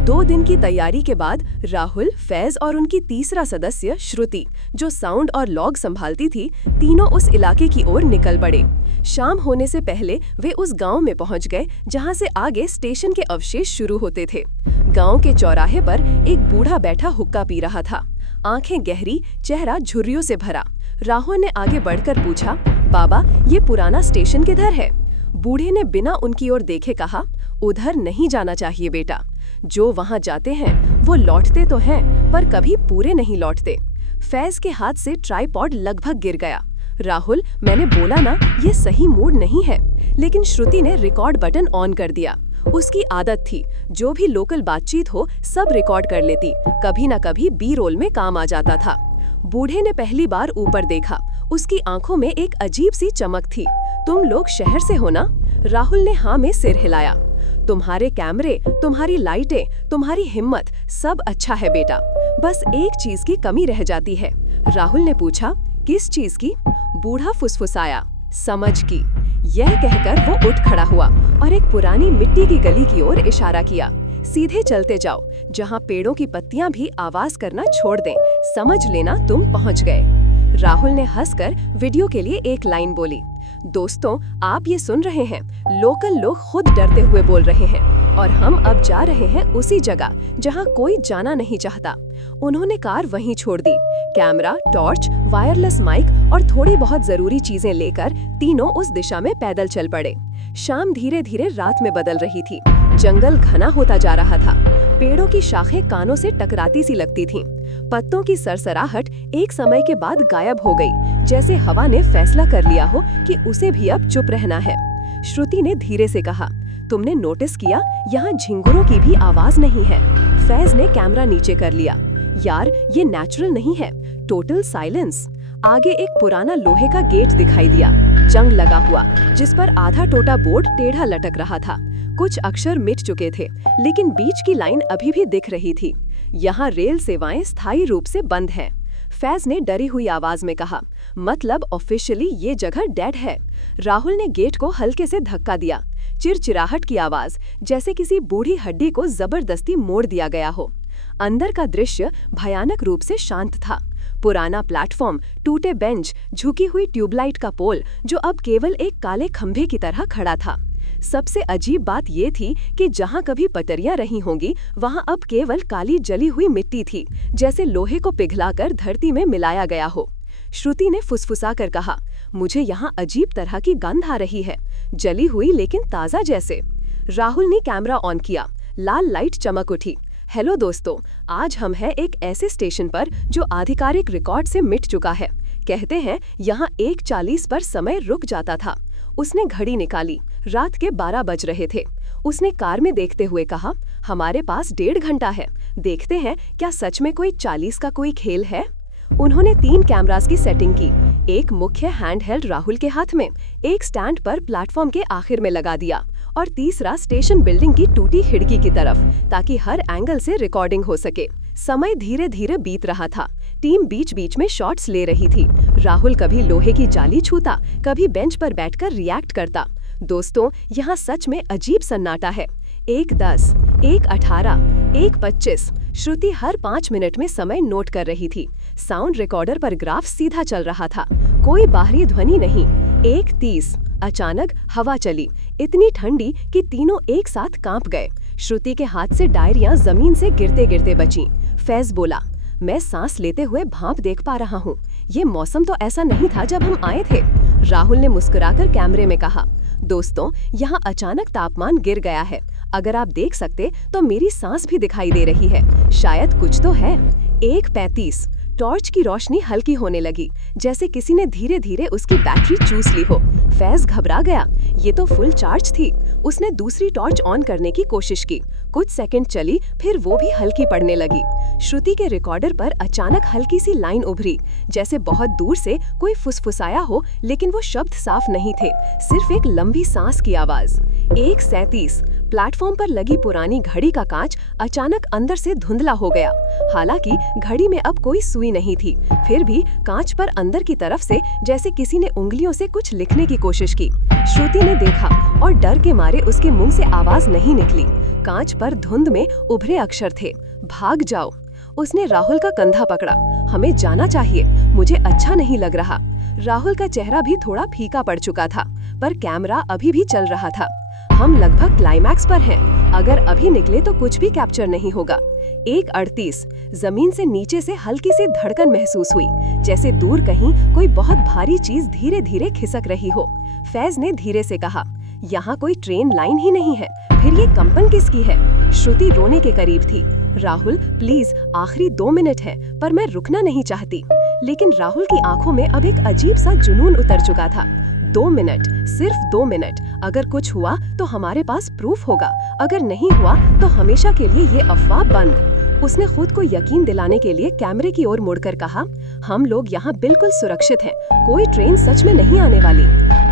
2 दिन की तैयारी के बाद राहुल, फैज और उनकी तीसरा सदस्य श्रुति, जो साउंड और लॉग संभालती थी, तीनों उस इलाके की ओर निकल पड़े। शाम होने से पहले वे उस गांव में पहुंच गए जहां से आगे स्टेशन के अवशेष शुरू होते थे। गांव के चौराहे पर एक बूढ़ा बैठा हुक्का पी रहा था, आंखें गहरी, चेहरा झुर्रियों से भरा। राहुल ने आगे बढ़कर पूछा, बाबा ये पुराना स्टेशन किधर है? बूढ़े ने बिना उनकी ओर देखे कहा, उधर नहीं जाना चाहिए बेटा, जो वहां जाते हैं वो लौटते तो हैं पर कभी पूरे नहीं लौटते। फैज के हाथ से ट्राइपॉड लगभग गिर गया। राहुल, मैंने बोला ना ये सही मूड नहीं है। लेकिन श्रुति ने रिकॉर्ड बटन ऑन कर दिया। उसकी आदत थी, जो भी लोकल बातचीत हो सब रिकॉर्ड कर लेती, कभी ना कभी बी रोल में काम आ जाता था। बूढ़े ने पहली बार ऊपर देखा, उसकी आंखों में एक अजीब सी चमक थी। तुम लोग शहर से हो ना? राहुल ने हाँ में सिर हिलाया। तुम्हारे कैमरे, तुम्हारी लाइटें, तुम्हारी हिम्मत, सब अच्छा है बेटा, बस एक चीज की कमी रह जाती है। राहुल ने पूछा, किस चीज की? बूढ़ा फुसफुसाया, समझ की। यह कहकर वो उठ खड़ा हुआ और एक पुरानी मिट्टी की गली की ओर इशारा किया। सीधे चलते जाओ, जहाँ पेड़ों की पत्तियां भी आवाज करना छोड़ दें, समझ लेना तुम पहुंच गए। राहुल ने हंसकर वीडियो के लिए एक लाइन बोली, दोस्तों आप ये सुन रहे हैं, लोकल लोग खुद डरते हुए बोल रहे हैं और हम अब जा रहे हैं उसी जगह जहां कोई जाना नहीं चाहता। उन्होंने कार वहीं छोड़ दी। कैमरा, टॉर्च, वायरलेस माइक और थोड़ी बहुत जरूरी चीजें लेकर तीनों उस दिशा में पैदल चल पड़े। शाम धीरे धीरे रात में बदल रही थी। जंगल घना होता जा रहा था। पेड़ों की शाखें कानों से टकराती सी लगती थीं। पत्तों की सरसराहट एक समय के बाद गायब हो गई, जैसे हवा ने फैसला कर लिया हो कि उसे भी अब चुप रहना है। श्रुति ने धीरे से कहा, तुमने नोटिस किया यहाँ झिंगुरों की भी आवाज नहीं है। फैज ने कैमरा नीचे कर लिया। यार ये नेचुरल नहीं है, टोटल साइलेंस। आगे एक पुराना लोहे का गेट दिखाई दिया, जंग लगा हुआ, जिस पर आधा टूटा बोर्ड टेढ़ा लटक रहा था। कुछ अक्षर मिट चुके थे, लेकिन बीच की लाइन अभी भी दिख रही थी। यहाँ रेल सेवाएं स्थायी रूप से बंद हैं। फैज ने डरी हुई आवाज में कहा, मतलब ऑफिशियली ये जगह डेड है। राहुल ने गेट को हल्के से धक्का दिया। चिरचिराहट की आवाज, जैसे किसी बूढ़ी हड्डी को जबरदस्ती मोड़ दिया गया हो। अंदर का दृश्य भयानक रूप से शांत था। पुराना प्लेटफॉर्म, टूटे बेंच, झुकी हुई ट्यूबलाइट का पोल जो अब केवल एक काले खंभे की तरह खड़ा था। सबसे अजीब बात ये थी कि जहां कभी पटरियां रही होंगी वहां अब केवल काली जली हुई मिट्टी थी, जैसे लोहे को पिघलाकर धरती में मिलाया गया हो। श्रुति ने फुसफुसाकर कहा, मुझे यहाँ अजीब तरह की गंध आ रही है, जली हुई लेकिन ताज़ा जैसे। राहुल ने कैमरा ऑन किया। लाल लाइट चमक उठी। हेलो दोस्तों, आज हम हैं एक ऐसे स्टेशन पर जो आधिकारिक रिकॉर्ड से मिट चुका है। कहते हैं यहाँ 1:40 पर समय रुक जाता था। उसने घड़ी निकाली। रात के 12 बज रहे थे। उसने कार में देखते हुए कहा, हमारे पास 1.5 घंटा है। देखते हैं क्या सच में कोई 40 का कोई खेल है। उन्होंने 3 कैमरास की सेटिंग की। एक मुख्य हैंडहेल्ड राहुल के हाथ में, एक स्टैंड पर प्लेटफॉर्म के आखिर में लगा दिया और तीसरा स्टेशन बिल्डिंग की टूटी खिड़की की तरफ, ताकि हर एंगल से रिकॉर्डिंग हो सके। समय धीरे धीरे बीत रहा था। टीम बीच बीच में शॉट्स ले रही थी। राहुल कभी लोहे की जाली छूता, कभी बेंच पर बैठकर रिएक्ट करता। दोस्तों, यहाँ सच में अजीब सन्नाटा है। 1:10, 1:18, 1:25। श्रुति हर 5 मिनट में समय नोट कर रही थी। साउंड रिकॉर्डर पर ग्राफ सीधा चल रहा था, कोई बाहरी ध्वनि नहीं। 1:30। अचानक हवा चली, इतनी ठंडी कि तीनों एक साथ कांप गए। श्रुति के हाथ से डायरियां जमीन से गिरते गिरते बचीं। फैज बोला, मैं सांस लेते हुए भाप देख पा रहा हूँ। ये मौसम तो ऐसा नहीं था जब हम आए थे। राहुल ने मुस्कुराकर कैमरे में कहा, दोस्तों, यहाँ अचानक तापमान गिर गया है। अगर आप देख सकते तो मेरी सांस भी दिखाई दे रही है। शायद कुछ तो है। 1:35। टॉर्च की रोशनी हल्की होने लगी, जैसे किसी ने धीरे धीरे उसकी बैटरी चूस ली हो। फैज घबरा गया। ये तो फुल चार्ज थी। उसने दूसरी टॉर्च ऑन करने की कोशिश की। कुछ सेकंड चली, फिर वो भी हल्की पड़ने लगी। श्रुति के रिकॉर्डर पर अचानक हल्की सी लाइन उभरी, जैसे बहुत दूर से कोई फुसफुसाया हो, लेकिन वो शब्द साफ नहीं थे, सिर्फ एक लंबी सांस की आवाज। 1:37। प्लेटफॉर्म पर लगी पुरानी घड़ी का कांच अचानक अंदर से धुंधला हो गया। हालांकि घड़ी में अब कोई सुई नहीं थी, फिर भी कांच पर अंदर की तरफ से जैसे किसी ने उंगलियों से कुछ लिखने की कोशिश की। श्रुति ने देखा और डर के मारे उसके मुंह से आवाज नहीं निकली। कांच पर धुंध में उभरे अक्षर थे, भाग जाओ। उसने राहुल का कंधा पकड़ा। हमें जाना चाहिए, मुझे अच्छा नहीं लग रहा। राहुल का चेहरा भी थोड़ा फीका पड़ चुका था, पर कैमरा अभी भी चल रहा था। हम लगभग क्लाइमैक्स पर हैं। अगर अभी निकले तो कुछ भी कैप्चर नहीं होगा। 1:38। जमीन से नीचे से हल्की सी धड़कन महसूस हुई, जैसे दूर कहीं कोई बहुत भारी चीज धीरे धीरे खिसक रही हो। फैज ने धीरे से कहा, यहाँ कोई ट्रेन लाइन ही नहीं है, फिर ये कंपन किसकी है? श्रुति रोने के करीब थी। राहुल प्लीज, आखिरी 2 मिनट है, पर मैं रुकना नहीं चाहती। लेकिन राहुल की आंखों में अब एक अजीब सा जुनून उतर चुका था। 2 मिनट, सिर्फ 2 मिनट। अगर कुछ हुआ तो हमारे पास प्रूफ होगा, अगर नहीं हुआ तो हमेशा के लिए ये अफवाह बंद। उसने खुद को यकीन दिलाने के लिए कैमरे की ओर मुड़कर कहा, हम लोग यहाँ बिल्कुल सुरक्षित हैं, कोई ट्रेन सच में नहीं आने वाली।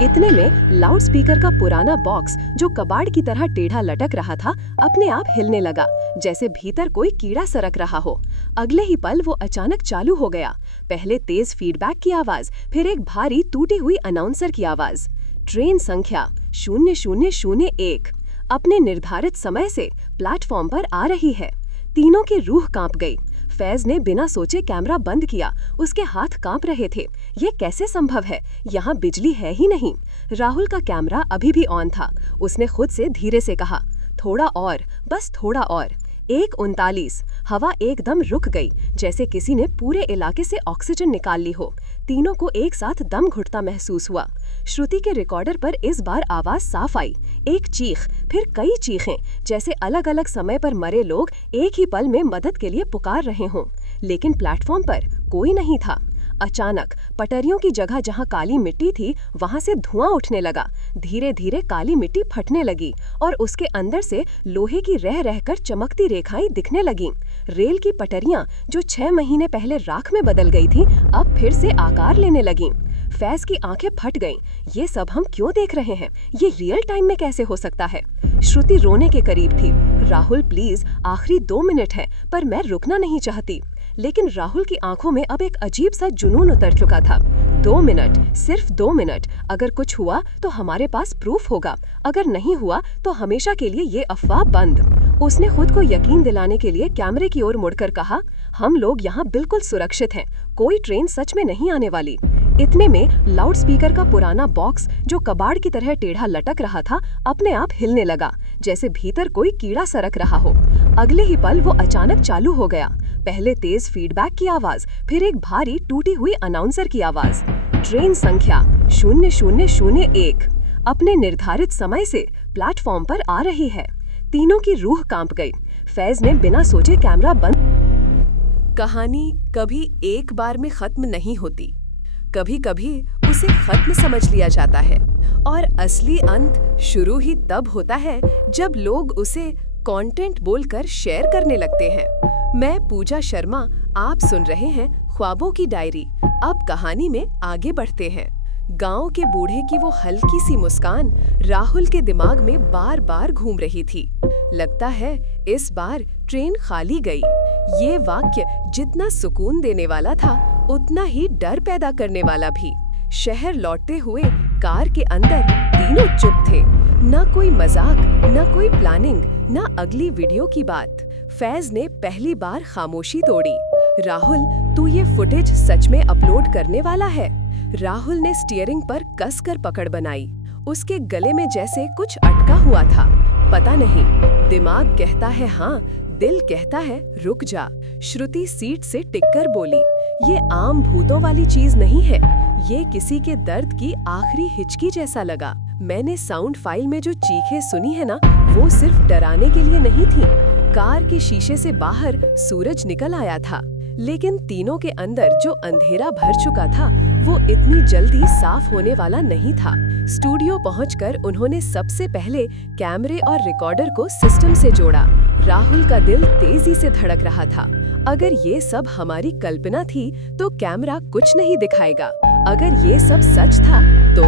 इतने में लाउडस्पीकर का पुराना बॉक्स, जो कबाड़ की तरह टेढ़ा लटक रहा था, अपने आप हिलने लगा, जैसे भीतर कोई कीड़ा सरक रहा हो। अगले ही पल वो अचानक चालू हो गया। पहले तेज फीडबैक की आवाज, फिर एक भारी टूटी हुई अनाउंसर की आवाज। ट्रेन संख्या 0001 अपने निर्धारित समय से प्लेटफॉर्म पर आ रही है। तीनों की रूह कांप गई। फैज ने बिना सोचे कैमरा बंद किया। उसके हाथ कांप रहे थे। ये कैसे संभव है? यहाँ बिजली है ही नहीं। राहुल का कैमरा अभी भी ऑन था। उसने खुद से धीरे से कहा, थोड़ा और, बस थोड़ा और। 1:39। हवा एकदम रुक गई, जैसे किसी ने पूरे इलाके से ऑक्सीजन निकाल ली हो। तीनों को एक साथ दम घुटता महसूस हुआ। श्रुति के रिकॉर्डर पर इस बार आवाज साफ आई, एक चीख, फिर कई चीखें, जैसे अलग अलग समय पर मरे लोग एक ही पल में मदद के लिए पुकार रहे हों। लेकिन प्लेटफॉर्म पर कोई नहीं था। अचानक पटरियों की जगह जहां काली मिट्टी थी, वहां से धुआं उठने लगा। धीरे धीरे काली मिट्टी फटने लगी और उसके अंदर से लोहे की रह रहकर चमकती रेखाएं दिखने लगीं। रेल की पटरियां, जो 6 महीने पहले राख में बदल गई थी, अब फिर से आकार लेने लगीं। फैज की आंखें फट गईं। ये सब हम क्यों देख रहे हैं? ये रियल टाइम में कैसे हो सकता है? श्रुति रोने के करीब थी। राहुल प्लीज, आखिरी 2 मिनट है, पर मैं रुकना नहीं चाहती। लेकिन राहुल की आंखों में अब एक अजीब सा जुनून उतर चुका था। 2 मिनट, सिर्फ 2 मिनट। अगर कुछ हुआ तो हमारे पास प्रूफ होगा, अगर नहीं हुआ तो हमेशा के लिए ये अफवाह बंद। उसने खुद को यकीन दिलाने के लिए कैमरे की ओर मुड़कर कहा, हम लोग यहाँ बिल्कुल सुरक्षित हैं, कोई ट्रेन सच में नहीं आने वाली। इतने में लाउडस्पीकर का पुराना बॉक्स, जो कबाड़ की तरह टेढ़ा लटक रहा था, अपने आप हिलने लगा, जैसे भीतर कोई कीड़ा सरक रहा हो। अगले ही पल वो अचानक चालू हो गया। पहले तेज फीडबैक की आवाज, फिर एक भारी टूटी हुई अनाउंसर की आवाज। ट्रेन संख्या 0001 अपने निर्धारित समय से प्लेटफॉर्म पर आ रही है। तीनों की रूह कांप गई। फैज ने बिना सोचे कैमरा बंद। कहानी कभी एक बार में खत्म नहीं होती, कभी कभी उसे खत्म समझ लिया जाता है, और असली अंत शुरू ही तब होता है जब लोग उसे कंटेंट बोलकर शेयर करने लगते हैं। मैं पूजा शर्मा, आप सुन रहे हैं ख्वाबों की डायरी। अब कहानी में आगे बढ़ते हैं। गांव के बूढ़े की वो हल्की सी मुस्कान राहुल के दिमाग में बार बार घूम रही थी। लगता है इस बार ट्रेन खाली गई। ये वाक्य जितना सुकून देने वाला था, उतना ही डर पैदा करने वाला भी। शहर लौटते हुए कार के अंदर तीनों चुप थे। न कोई मजाक, न कोई प्लानिंग, न अगली वीडियो की बात। फैज ने पहली बार खामोशी तोड़ी। राहुल, तू ये फुटेज सच में अपलोड करने वाला है? राहुल ने स्टीयरिंग पर कसकर पकड़ बनाई। उसके गले में जैसे कुछ अटका हुआ था। पता नहीं, दिमाग कहता है हाँ, दिल कहता है रुक जा। श्रुति सीट से टिककर बोली, ये आम भूतों वाली चीज नहीं है, ये किसी के दर्द की आखिरी हिचकी जैसा लगा। मैंने साउंड फाइल में जो चीखें सुनी है ना, वो सिर्फ डराने के लिए नहीं थी। कार के शीशे से बाहर सूरज निकल आया था, लेकिन तीनों के अंदर जो अंधेरा भर चुका था, वो इतनी जल्दी साफ होने वाला नहीं था। स्टूडियो पहुंचकर उन्होंने सबसे पहले कैमरे और रिकॉर्डर को सिस्टम से जोड़ा। राहुल का दिल तेजी से धड़क रहा था। अगर ये सब हमारी कल्पना थी तो कैमरा कुछ नहीं दिखाएगा। अगर ये सब सच था तो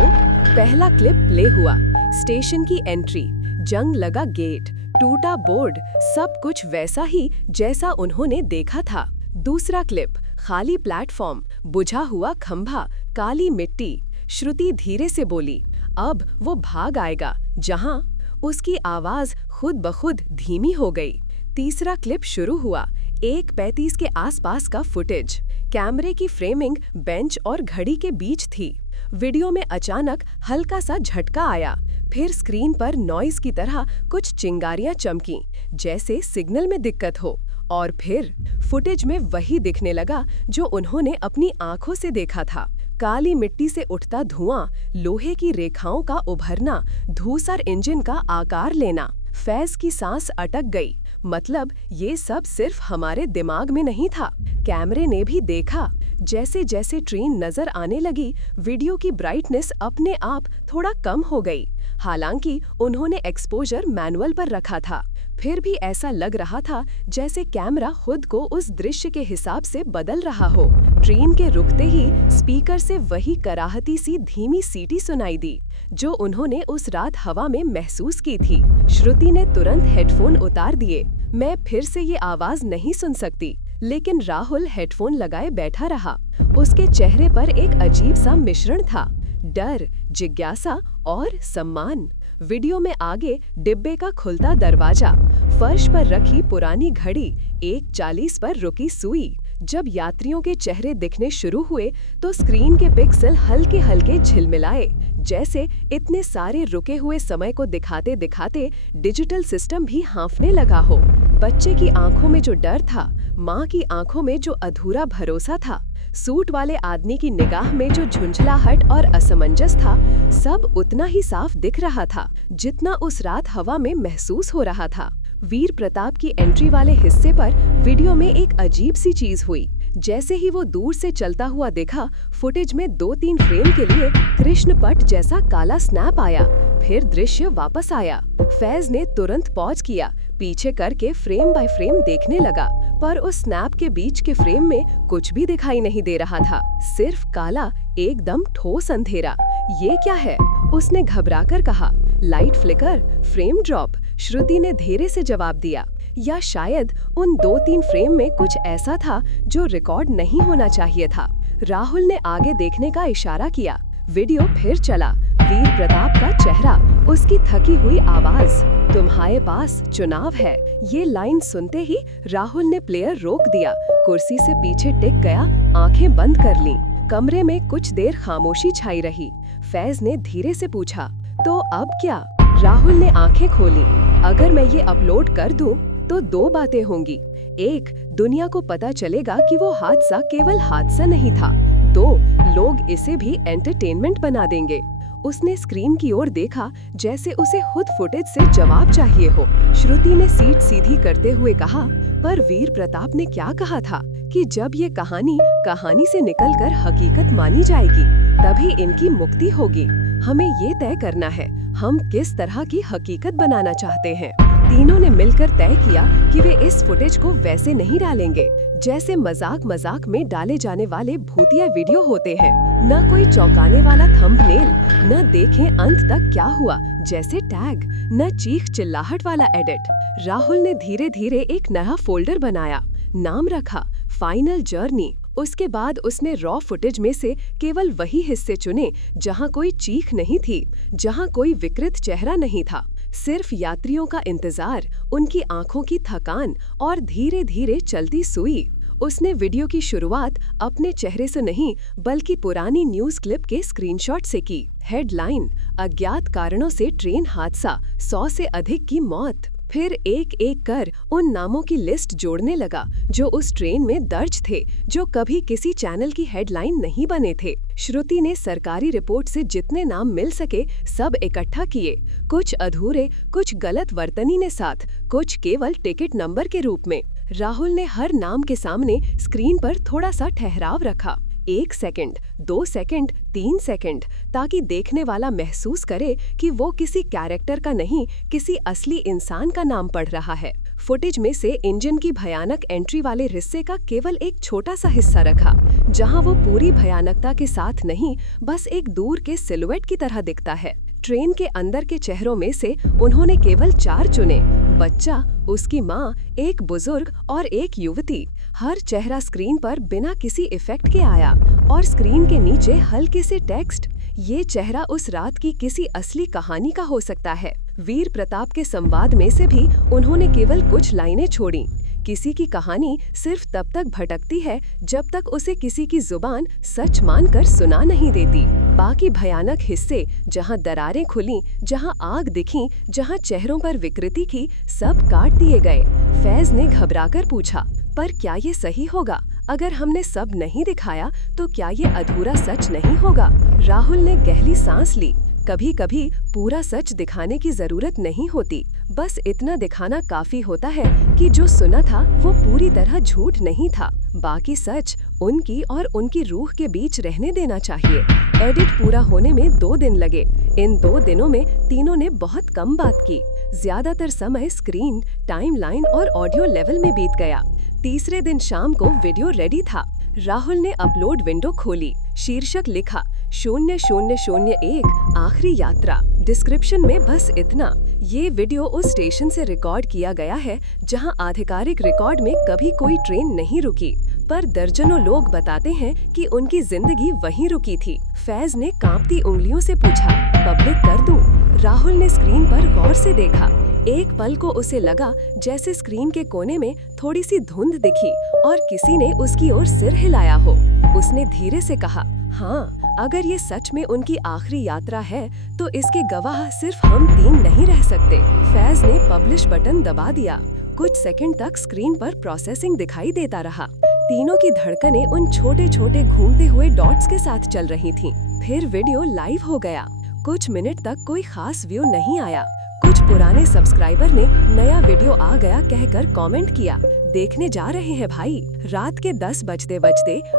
पहला क्लिप प्ले हुआ। स्टेशन की एंट्री, जंग लगा गेट, टूटा बोर्ड, सब कुछ वैसा ही जैसा उन्होंने देखा था। दूसरा क्लिप, खाली प्लेटफॉर्म, बुझा हुआ खंभा, काली मिट्टी। श्रुति धीरे से बोली, अब वो भाग आएगा जहां। उसकी आवाज खुद ब खुद धीमी हो गई। तीसरा क्लिप शुरू हुआ। 1:35 के आसपास का फुटेज। कैमरे की फ्रेमिंग बेंच और घड़ी के बीच थी। वीडियो में अचानक हल्का सा झटका आया, फिर स्क्रीन पर नॉइज की तरह कुछ चिंगारियां चमकीं, जैसे सिग्नल में दिक्कत हो। और फिर फुटेज में वही दिखने लगा जो उन्होंने अपनी आंखों से देखा था। काली मिट्टी से उठता धुआं, लोहे की रेखाओं का उभरना, धूसर इंजन का आकार लेना। फैज की सांस अटक गई। मतलब ये सब सिर्फ हमारे दिमाग में नहीं था, कैमरे ने भी देखा। जैसे जैसे ट्रेन नजर आने लगी, वीडियो की ब्राइटनेस अपने आप थोड़ा कम हो गई। हालांकि उन्होंने एक्सपोजर मैनुअल पर रखा था, फिर भी ऐसा लग रहा था जैसे कैमरा खुद को उस दृश्य के हिसाब से बदल रहा हो। ट्रेन के रुकते ही स्पीकर से वही कराहती सी धीमी सीटी सुनाई दी, जो उन्होंने उस रात हवा में महसूस की थी। श्रुति ने तुरंत हेडफोन उतार दिए। मैं फिर से ये आवाज नहीं सुन सकती। लेकिन राहुल हेडफोन लगाए बैठा रहा। उसके चेहरे पर एक अजीब सा मिश्रण था, डर, जिज्ञासा और सम्मान। वीडियो में आगे डिब्बे का खुलता दरवाजा, फर्श पर रखी पुरानी घड़ी, 1:40 पर रुकी सुई। जब यात्रियों के चेहरे दिखने शुरू हुए तो स्क्रीन के पिक्सल हल्के हल्के झिलमिलाए, जैसे इतने सारे रुके हुए समय को दिखाते दिखाते डिजिटल सिस्टम भी हाँफने लगा हो। बच्चे की आंखों में जो डर था, माँ की आंखों में जो अधूरा भरोसा था, सूट वाले आदमी की निगाह में जो झुंझलाहट और असमंजस था, सब उतना ही साफ दिख रहा था जितना उस रात हवा में महसूस हो रहा था। वीर प्रताप की एंट्री वाले हिस्से पर वीडियो में एक अजीब सी चीज हुई। जैसे ही वो दूर से चलता हुआ देखा, फुटेज में 2-3 फ्रेम के लिए कृष्ण पट जैसा काला स्नैप आया, फिर दृश्य वापस आया। फैज ने तुरंत पॉज किया, पीछे करके फ्रेम बाय फ्रेम देखने लगा, पर उस स्नैप के बीच के फ्रेम में कुछ भी दिखाई नहीं दे रहा था, सिर्फ काला एकदम ठोस अंधेरा। ये क्या है? उसने घबराकर कहा। लाइट फ्लिकर, फ्रेम ड्रॉप, श्रुति ने धीरे से जवाब दिया। या शायद उन 2-3 फ्रेम में कुछ ऐसा था जो रिकॉर्ड नहीं होना चाहिए था। राहुल ने आगे देखने का इशारा किया। वीडियो फिर चला। वीर प्रताप का चेहरा, उसकी थकी हुई आवाज, तुम्हारे पास चुनाव है। ये लाइन सुनते ही राहुल ने प्लेयर रोक दिया, कुर्सी से पीछे टिक गया, आंखें बंद कर लीं। कमरे में कुछ देर खामोशी छाई रही। फैज ने धीरे से पूछा, तो अब क्या? राहुल ने आंखें खोली। अगर मैं ये अपलोड कर दूं, तो 2 बातें होंगी। 1, दुनिया को पता चलेगा कि वो हादसा केवल हादसा नहीं था। 2, लोग इसे भी एंटरटेनमेंट बना देंगे। उसने स्क्रीन की ओर देखा, जैसे उसे खुद फुटेज से जवाब चाहिए हो। श्रुति ने सीट सीधी करते हुए कहा, पर वीर प्रताप ने क्या कहा था कि जब ये कहानी से निकलकर हकीकत मानी जाएगी, तभी इनकी मुक्ति होगी। हमें ये तय करना है, हम किस तरह की हकीकत बनाना चाहते हैं। तीनों ने मिलकर तय किया कि वे इस फुटेज को वैसे नहीं डालेंगे जैसे मजाक में डाले जाने वाले भूतिया वीडियो होते हैं। न कोई चौंकाने वाला थंबनेल, न देखें अंत तक क्या हुआ जैसे टैग, न चीख चिल्लाहट वाला एडिट। राहुल ने धीरे धीरे एक नया फोल्डर बनाया, नाम रखा फाइनल जर्नी। उसके बाद उसने रॉ फुटेज में से केवल वही हिस्से चुने जहां कोई चीख नहीं थी, जहां कोई विकृत चेहरा नहीं था, सिर्फ यात्रियों का इंतजार, उनकी आंखों की थकान और धीरे धीरे चलती सुई। उसने वीडियो की शुरुआत अपने चेहरे से नहीं, बल्कि पुरानी न्यूज़ क्लिप के स्क्रीनशॉट से की। हेडलाइन, अज्ञात कारणों से ट्रेन हादसा, 100 से अधिक की मौत। फिर एक एक कर उन नामों की लिस्ट जोड़ने लगा जो उस ट्रेन में दर्ज थे, जो कभी किसी चैनल की हेडलाइन नहीं बने थे। श्रुति ने सरकारी रिपोर्ट से जितने नाम मिल सके सब इकट्ठा किए, कुछ अधूरे, कुछ गलत वर्तनी साथ, कुछ केवल टिकट नंबर के रूप में। राहुल ने हर नाम के सामने स्क्रीन पर थोड़ा सा ठहराव रखा, 1 सेकंड, 2 सेकंड, 3 सेकंड, ताकि देखने वाला महसूस करे कि वो किसी कैरेक्टर का नहीं, किसी असली इंसान का नाम पढ़ रहा है। फुटेज में से इंजन की भयानक एंट्री वाले हिस्से का केवल एक छोटा सा हिस्सा रखा, जहां वो पूरी भयानकता के साथ नहीं, बस एक दूर के सिलुएट की तरह दिखता है। ट्रेन के अंदर के चेहरों में से उन्होंने केवल 4 चुने, बच्चा, उसकी माँ, एक बुजुर्ग और एक युवती। हर चेहरा स्क्रीन पर बिना किसी इफेक्ट के आया और स्क्रीन के नीचे हल्के से टेक्स्ट, ये चेहरा उस रात की किसी असली कहानी का हो सकता है। वीर प्रताप के संवाद में से भी उन्होंने केवल कुछ लाइनें छोड़ी, किसी की कहानी सिर्फ तब तक भटकती है जब तक उसे किसी की जुबान सच मानकर सुना नहीं देती। बाकी भयानक हिस्से, जहां दरारें खुली, जहां आग दिखी, जहां चेहरों पर विकृति थी, सब काट दिए गए। फैज ने घबराकर पूछा, पर क्या ये सही होगा? अगर हमने सब नहीं दिखाया तो क्या ये अधूरा सच नहीं होगा? राहुल ने गहरी सांस ली। कभी कभी पूरा सच दिखाने की जरूरत नहीं होती, बस इतना दिखाना काफी होता है कि जो सुना था वो पूरी तरह झूठ नहीं था। बाकी सच उनकी और उनकी रूह के बीच रहने देना चाहिए। एडिट पूरा होने में 2 दिन लगे। इन 2 दिनों में तीनों ने बहुत कम बात की। ज्यादातर समय स्क्रीन, टाइमलाइन और ऑडियो लेवल में बीत गया। तीसरे दिन शाम को वीडियो रेडी था। राहुल ने अपलोड विंडो खोली, शीर्षक लिखा 0001 आखिरी यात्रा। डिस्क्रिप्शन में बस इतना, ये वीडियो उस स्टेशन से रिकॉर्ड किया गया है जहां आधिकारिक रिकॉर्ड में कभी कोई ट्रेन नहीं रुकी, पर दर्जनों लोग बताते हैं कि उनकी जिंदगी वहीं रुकी थी। फैज ने कांपती उंगलियों से पूछा, पब्लिक कर दूं? राहुल ने स्क्रीन पर गौर से देखा। एक पल को उसे लगा जैसे स्क्रीन के कोने में थोड़ी सी धुंध दिखी और किसी ने उसकी ओर सिर हिलाया हो। उसने धीरे से कहा, हाँ, अगर ये सच में उनकी आखिरी यात्रा है तो इसके गवाह सिर्फ हम 3 नहीं रह सकते। फैज ने पब्लिश बटन दबा दिया। कुछ सेकंड तक स्क्रीन पर प्रोसेसिंग दिखाई देता रहा। तीनों की धड़कनें उन छोटे छोटे घूमते हुए डॉट्स के साथ चल रही थीं। फिर वीडियो लाइव हो गया। कुछ मिनट तक कोई खास व्यू नहीं आया। कुछ पुराने सब्सक्राइबर ने नया वीडियो आ गया कहकर कमेंट किया, देखने जा रहे हैं भाई। रात के 10 बजते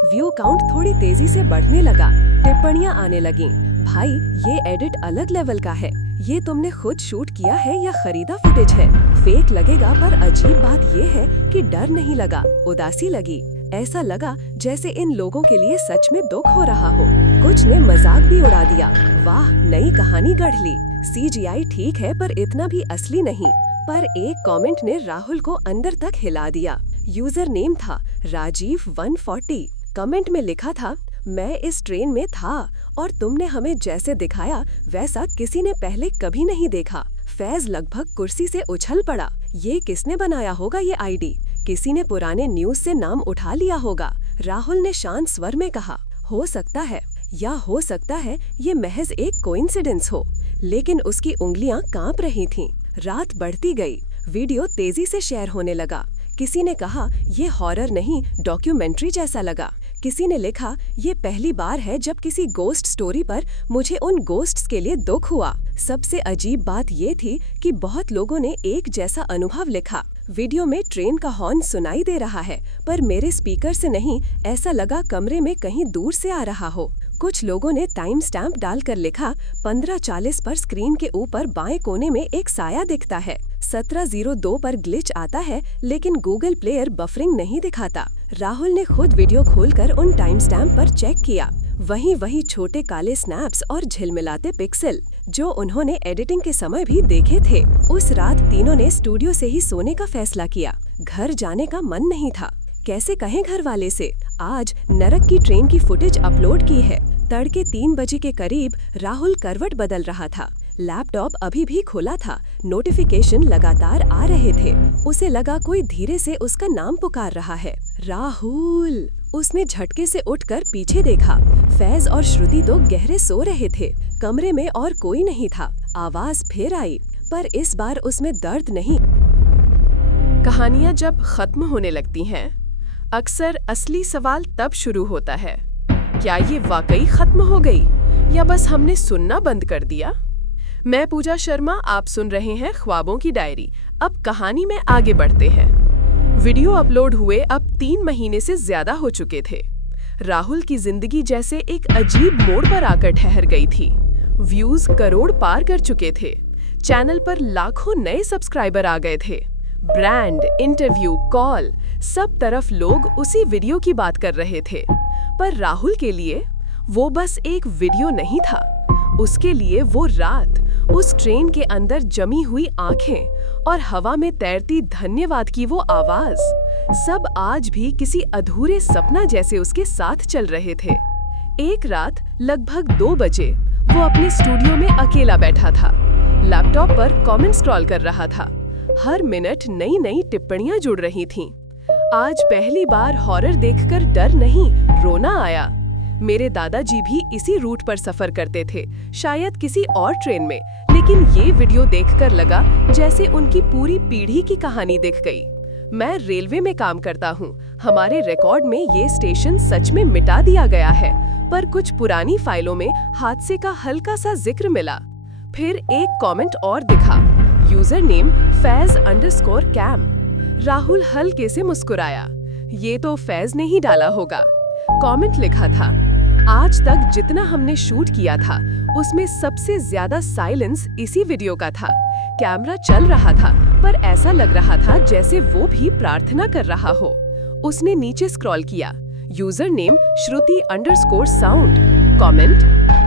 व्यू काउंट थोड़ी तेजी से बढ़ने लगा। टिप्पणियां आने लगीं, भाई ये एडिट अलग लेवल का है, ये तुमने खुद शूट किया है या खरीदा फुटेज है? फेक लगेगा, पर अजीब बात ये है कि डर नहीं लगा, उदासी लगी। ऐसा लगा जैसे इन लोगों के लिए सच में दुख हो रहा हो। कुछ ने मजाक भी उड़ा दिया, वाह नई कहानी गढ़ ली। CGI ठीक है पर इतना भी असली नहीं। पर एक कमेंट ने राहुल को अंदर तक हिला दिया। यूजर नेम था राजीव 140। कमेंट में लिखा था, मैं इस ट्रेन में था और तुमने हमें जैसे दिखाया वैसा किसी ने पहले कभी नहीं देखा। फैज लगभग कुर्सी से उछल पड़ा। ये किसने बनाया होगा ये आईडी? किसी ने पुराने न्यूज से नाम उठा लिया होगा। राहुल ने शांत स्वर में कहा, हो सकता है, या हो सकता है ये महज एक कोइंसिडेंस हो। लेकिन उसकी उंगलियां कांप रही थीं। रात बढ़ती गई, वीडियो तेजी से शेयर होने लगा। किसी ने कहा, ये हॉरर नहीं डॉक्यूमेंट्री जैसा लगा। किसी ने लिखा, ये पहली बार है जब किसी गोस्ट स्टोरी पर मुझे उन गोस्ट्स के लिए दुख हुआ। सबसे अजीब बात ये थी कि बहुत लोगों ने एक जैसा अनुभव लिखा। वीडियो में ट्रेन का हॉर्न सुनाई दे रहा है, पर मेरे स्पीकर से नहीं, ऐसा लगा कमरे में कहीं दूर से आ रहा हो। कुछ लोगों ने टाइम स्टैम्प डालकर लिखा, 15:40 पर स्क्रीन के ऊपर बाएं कोने में एक साया दिखता है। 17:02 पर ग्लिच आता है, लेकिन गूगल प्लेयर बफरिंग नहीं दिखाता। राहुल ने खुद वीडियो खोलकर उन टाइम स्टैम्प पर चेक किया। वही छोटे काले स्नैप्स और झिलमिलाते पिक्सल जो उन्होंने एडिटिंग के समय भी देखे थे। उस रात तीनों ने स्टूडियो से ही सोने का फैसला किया। घर जाने का मन नहीं था। कैसे कहें घर वाले से? आज नरक की ट्रेन की फुटेज अपलोड की है। तड़के 3 बजे के करीब राहुल करवट बदल रहा था। लैपटॉप अभी भी खुला था। नोटिफिकेशन लगातार आ रहे थे। उसे लगा कोई धीरे से उसका नाम पुकार रहा है, राहुल। उसने झटके से उठकर पीछे देखा। फैज और श्रुति तो गहरे सो रहे थे। कमरे में और कोई नहीं था। आवाज फिर आई, पर इस बार उसमें दर्द नहीं। कहानियां जब खत्म होने लगती हैं, अक्सर असली सवाल तब शुरू होता है, क्या ये वाकई खत्म हो गई या बस हमने सुनना बंद कर दिया? मैं पूजा शर्मा, आप सुन रहे हैं ख्वाबों की डायरी। अब कहानी में आगे बढ़ते हैं। वीडियो अपलोड हुए अब 3 महीने से ज्यादा हो चुके थे। राहुल की जिंदगी जैसे एक अजीब मोड़ पर आकर ठहर गई थी। व्यूज करोड़ पार कर चुके थे। चैनल पर लाखों नए सब्सक्राइबर आ गए थे। ब्रांड, इंटरव्यू, कॉल, सब तरफ लोग उसी वीडियो की बात कर रहे थे। पर राहुल के लिए वो बस एक वीडियो नहीं था। उसके लिए वो रात, उस ट्रेन के अंदर जमी हुई आंखें और हवा में तैरती धन्यवाद की वो आवाज, सब आज भी किसी अधूरे सपना जैसे उसके साथ चल रहे थे। एक रात लगभग 2 बजे वो अपने स्टूडियो में अकेला बैठा था। लैपटॉप पर कमेंट स्क्रॉल कर रहा था। हर मिनट नई नई टिप्पणियां जुड़ रही थीं। आज पहली बार हॉरर देखकर डर नहीं, रोना आया। मेरे दादाजी भी इसी रूट पर सफर करते थे, शायद किसी और ट्रेन में, लेकिन ये वीडियो देखकर लगा जैसे उनकी पूरी पीढ़ी की कहानी दिख गई। मैं रेलवे में काम करता हूँ। हमारे रिकॉर्ड में ये स्टेशन सच में मिटा दिया गया है, पर कुछ पुरानी फाइलों में हादसे का हल्का सा जिक्र मिला। फिर एक कमेंट और दिखा, यूजर नेम faz_cam। राहुल हल्के से मुस्कुराया। ये तो फैज ने ही डाला होगा। कमेंट लिखा था, आज तक जितना हमने शूट किया था उसमें सबसे ज्यादा साइलेंस इसी वीडियो का था। कैमरा चल रहा था, पर ऐसा लग रहा था जैसे वो भी प्रार्थना कर रहा हो। उसने नीचे स्क्रॉल किया, यूजर नेम श्रुति_sound। कमेंट,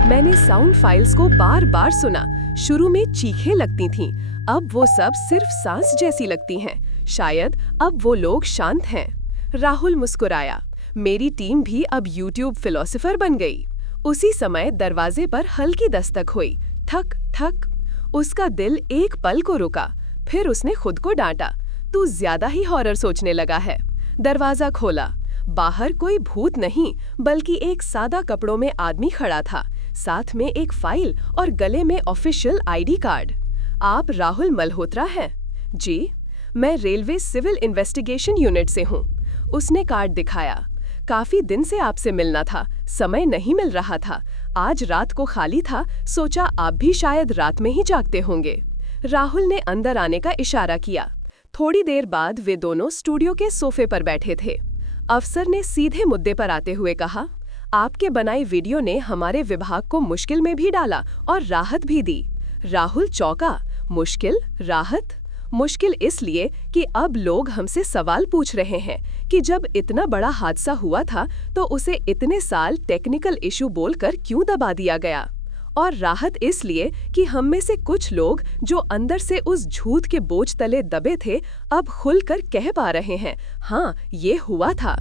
मैंने साउंड फाइल्स को बार बार सुना। शुरू में चीखें लगती थीं, अब वो सब सिर्फ सांस जैसी लगती हैं। शायद अब वो लोग शांत हैं। राहुल मुस्कुराया। मेरी टीम भी अब YouTube फिलोसोफर बन गई। उसी समय दरवाजे पर हल्की दस्तक हुई। ठक ठक। उसका दिल एक पल को रुका। फिर उसने खुद को डांटा, तू ज्यादा ही हॉरर सोचने लगा है। दरवाजा खोला। बाहर कोई भूत नहीं, बल्कि एक सादा कपड़ों में आदमी खड़ा था, साथ में एक फाइल और गले में ऑफिशियल ID कार्ड। आप राहुल मल्होत्रा हैं? जी, मैं रेलवे सिविल इन्वेस्टिगेशन यूनिट से हूँ। उसने कार्ड दिखाया। काफी दिन से आपसे मिलना था, समय नहीं मिल रहा था। आज रात को खाली था, सोचा आप भी शायद रात में ही जागते होंगे। राहुल ने अंदर आने का इशारा किया। थोड़ी देर बाद वे दोनों स्टूडियो के सोफे पर बैठे थे। अफसर ने सीधे मुद्दे पर आते हुए कहा, आपके बनाई वीडियो ने हमारे विभाग को मुश्किल में भी डाला और राहत भी दी। राहुल चौंका। मुश्किल, राहत? मुश्किल इसलिए कि अब लोग हमसे सवाल पूछ रहे हैं कि जब इतना बड़ा हादसा हुआ था तो उसे इतने साल टेक्निकल इशू बोलकर क्यों दबा दिया गया। और राहत इसलिए कि हम में से कुछ लोग जो अंदर से उस झूठ के बोझ तले दबे थे अब खुलकर कह पा रहे हैं, हाँ ये हुआ था।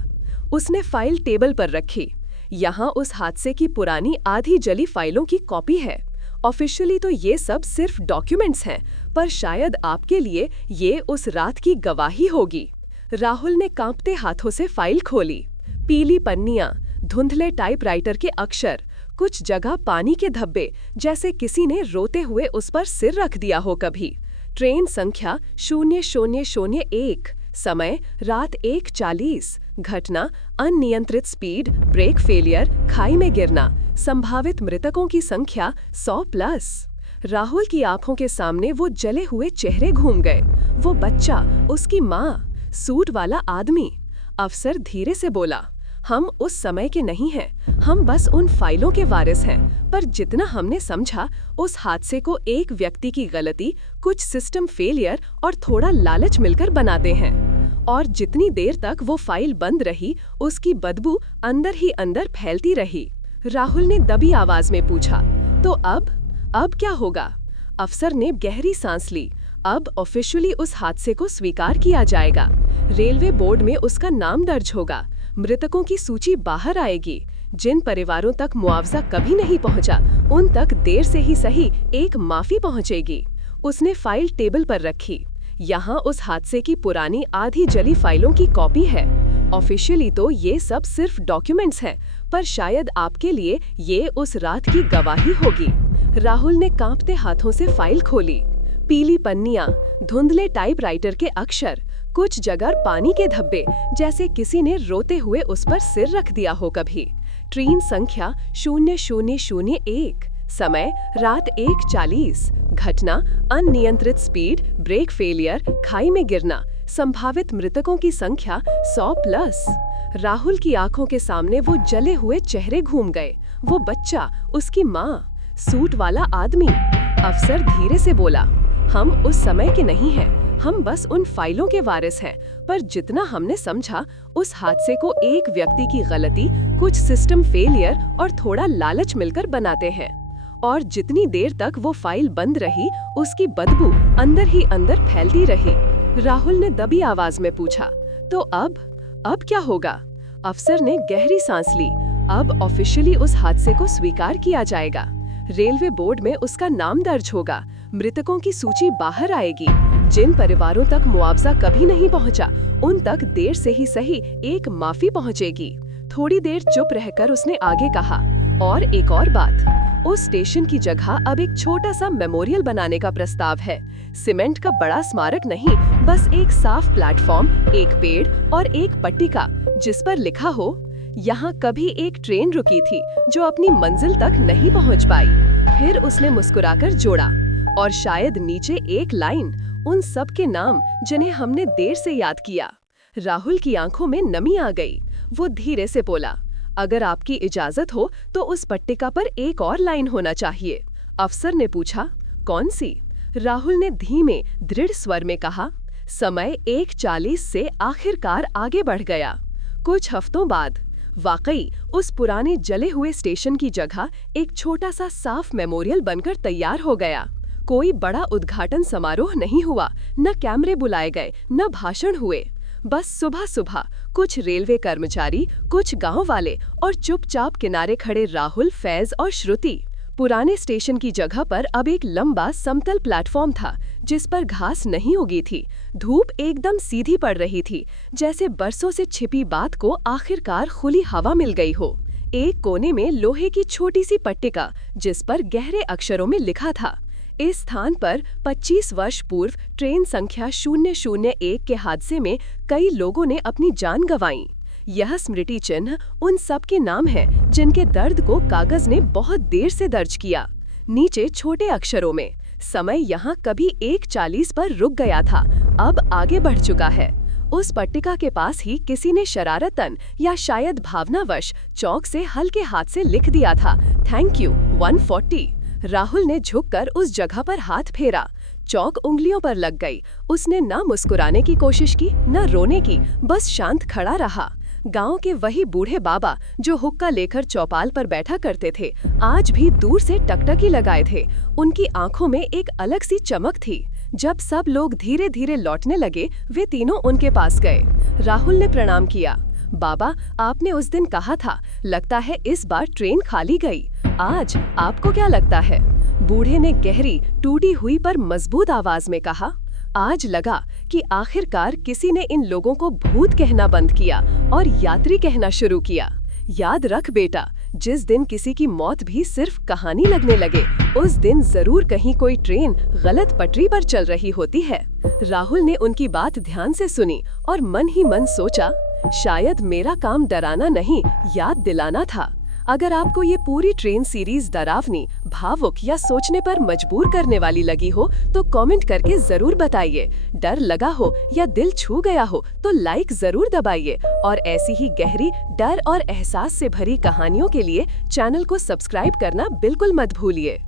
उसने फाइल टेबल पर रखी। यहाँ उस हादसे की पुरानी आधी जली फाइलों की कॉपी है। ऑफिशियली तो ये सब सिर्फ डॉक्यूमेंट्स हैं, पर शायद आपके लिए ये उस रात की गवाही होगी। राहुल ने कांपते हाथों से फाइल खोली। पीली पन्नियां, धुंधले टाइपराइटर के अक्षर, कुछ जगह पानी के धब्बे, जैसे किसी ने रोते हुए उस पर सिर रख दिया हो कभी। ट्रेन संख्या 0001, समय रात 1:40, घटना अनियंत्रित स्पीड, ब्रेक फेलियर, खाई में गिरना, संभावित मृतकों की संख्या 100+। राहुल की आंखों के सामने वो जले हुए चेहरे घूम गए। वो बच्चा, उसकी माँ, सूट वाला आदमी। अफसर धीरे से बोला, हम उस समय के नहीं हैं, हम बस उन फाइलों के वारिस हैं। पर जितना हमने समझा, उस हादसे को एक व्यक्ति की गलती, कुछ सिस्टम फेलियर और थोड़ा लालच मिलकर बनाते हैं। और जितनी देर तक वो फाइल बंद रही, उसकी बदबू अंदर ही अंदर फैलती रही। राहुल ने दबी आवाज में पूछा, तो अब क्या होगा? अफसर ने गहरी सांस ली। अब ऑफिशियली उस हादसे को स्वीकार किया जाएगा। रेलवे बोर्ड में उसका नाम दर्ज होगा। मृतकों की सूची बाहर आएगी। जिन परिवारों तक मुआवजा कभी नहीं पहुंचा, उन तक देर से ही सही एक माफी पहुंचेगी। उसने फाइल टेबल पर रखी। यहाँ उस हादसे की पुरानी आधी जली फाइलों की कॉपी है। ऑफिशियली तो ये सब सिर्फ डॉक्यूमेंट्स हैं, पर शायद आपके लिए ये उस रात की गवाही होगी। राहुल ने कांपते हाथों से फाइल खोली। पीली पन्नियां, धुंधले टाइपराइटर के अक्षर, कुछ जगह पानी के धब्बे, जैसे किसी ने रोते हुए उस पर सिर रख दिया हो कभी। ट्रेन संख्या 0001, समय रात 1:40, घटना अनियंत्रित स्पीड, ब्रेक फेलियर, खाई में गिरना, संभावित मृतकों की संख्या 100+। राहुल की आंखों के सामने वो जले हुए चेहरे घूम गए। वो बच्चा, उसकी माँ, सूट वाला आदमी। अफसर धीरे से बोला, हम उस समय के नहीं हैं, हम बस उन फाइलों के वारिस हैं। पर जितना हमने समझा, उस हादसे को एक व्यक्ति की गलती, कुछ सिस्टम फेलियर और थोड़ा लालच मिलकर बनाते हैं। और जितनी देर तक वो फाइल बंद रही, उसकी बदबू अंदर ही अंदर फैलती रही। राहुल ने दबी आवाज में पूछा, तो अब क्या होगा? अफसर ने गहरी सांस ली। अब ऑफिशियली उस हादसे को स्वीकार किया जाएगा। रेलवे बोर्ड में उसका नाम दर्ज होगा। मृतकों की सूची बाहर आएगी। जिन परिवारों तक मुआवजा कभी नहीं पहुंचा, उन तक देर से ही सही एक माफी पहुंचेगी। थोड़ी देर चुप रहकर उसने आगे कहा, और एक और बात, उस स्टेशन की जगह अब एक छोटा सा मेमोरियल बनाने का प्रस्ताव है। सीमेंट का बड़ा स्मारक नहीं, बस एक साफ प्लेटफॉर्म, एक पेड़ और एक पट्टिका, जिस पर लिखा हो, यहाँ कभी एक ट्रेन रुकी थी जो अपनी मंजिल तक नहीं पहुँच पाई। फिर उसने मुस्कुराकर जोड़ा, और शायद नीचे एक लाइन, उन सब के नाम जिन्हें हमने देर से याद किया। राहुल की आंखों में नमी आ गई। वो धीरे से बोला, अगर आपकी इजाजत हो तो उस पट्टिका पर एक और लाइन होना चाहिए। अफसर ने पूछा, कौन सी? राहुल ने धीमे दृढ़ स्वर में कहा, समय 1:40 से आखिरकार आगे बढ़ गया। कुछ हफ्तों बाद वाकई उस पुराने जले हुए स्टेशन की जगह एक छोटा सा साफ मेमोरियल बनकर तैयार हो गया। कोई बड़ा उद्घाटन समारोह नहीं हुआ, न कैमरे बुलाए गए, न भाषण हुए। बस सुबह सुबह कुछ रेलवे कर्मचारी, कुछ गांव वाले और चुपचाप किनारे खड़े राहुल, फैज और श्रुति। पुराने स्टेशन की जगह पर अब एक लंबा समतल प्लेटफॉर्म था, जिस पर घास नहीं उगी थी। धूप एकदम सीधी पड़ रही थी, जैसे बरसों से छिपी बात को आखिरकार खुली हवा मिल गई हो। एक कोने में लोहे की छोटी सी पट्टिका, जिस पर गहरे अक्षरों में लिखा था, इस स्थान पर 25 वर्ष पूर्व ट्रेन संख्या 001 के हादसे में कई लोगों ने अपनी जान गंवाई। यह स्मृति चिन्ह उन सब के नाम है जिनके दर्द को कागज ने बहुत देर से दर्ज किया। नीचे छोटे अक्षरों में, समय यहाँ कभी 1:40 पर रुक गया था, अब आगे बढ़ चुका है। उस पट्टिका के पास ही किसी ने शरारतन या शायद भावनावश चौक से हल्के हाथ से लिख दिया था, थैंक यू 140। राहुल ने झुककर उस जगह पर हाथ फेरा। चौक उंगलियों पर लग गई। उसने ना मुस्कुराने की कोशिश की, न रोने की, बस शांत खड़ा रहा। गांव के वही बूढ़े बाबा जो हुक्का लेकर चौपाल पर बैठा करते थे, आज भी दूर से टकटकी लगाए थे। उनकी आंखों में एक अलग सी चमक थी। जब सब लोग धीरे धीरे लौटने लगे, वे तीनों उनके पास गए। राहुल ने प्रणाम किया। बाबा, आपने उस दिन कहा था, लगता है इस बार ट्रेन खाली गई। आज आपको क्या लगता है? बूढ़े ने गहरी, टूटी हुई पर मजबूत आवाज में कहा। आज लगा कि आखिरकार किसी ने इन लोगों को भूत कहना बंद किया और यात्री कहना शुरू किया। याद रख बेटा, जिस दिन किसी की मौत भी सिर्फ कहानी लगने लगे, उस दिन जरूर कहीं कोई ट्रेन गलत पटरी पर चल रही होती है। राहुल ने उनकी बात ध्यान से सुनी और मन ही मन सोचा, शायद मेरा काम डराना नहीं, याद दिलाना था। अगर आपको ये पूरी ट्रेन सीरीज डरावनी, भावुक या सोचने पर मजबूर करने वाली लगी हो तो कमेंट करके जरूर बताइए। डर लगा हो या दिल छू गया हो तो लाइक जरूर दबाइए और ऐसी ही गहरी, डर और एहसास से भरी कहानियों के लिए चैनल को सब्सक्राइब करना बिल्कुल मत भूलिए।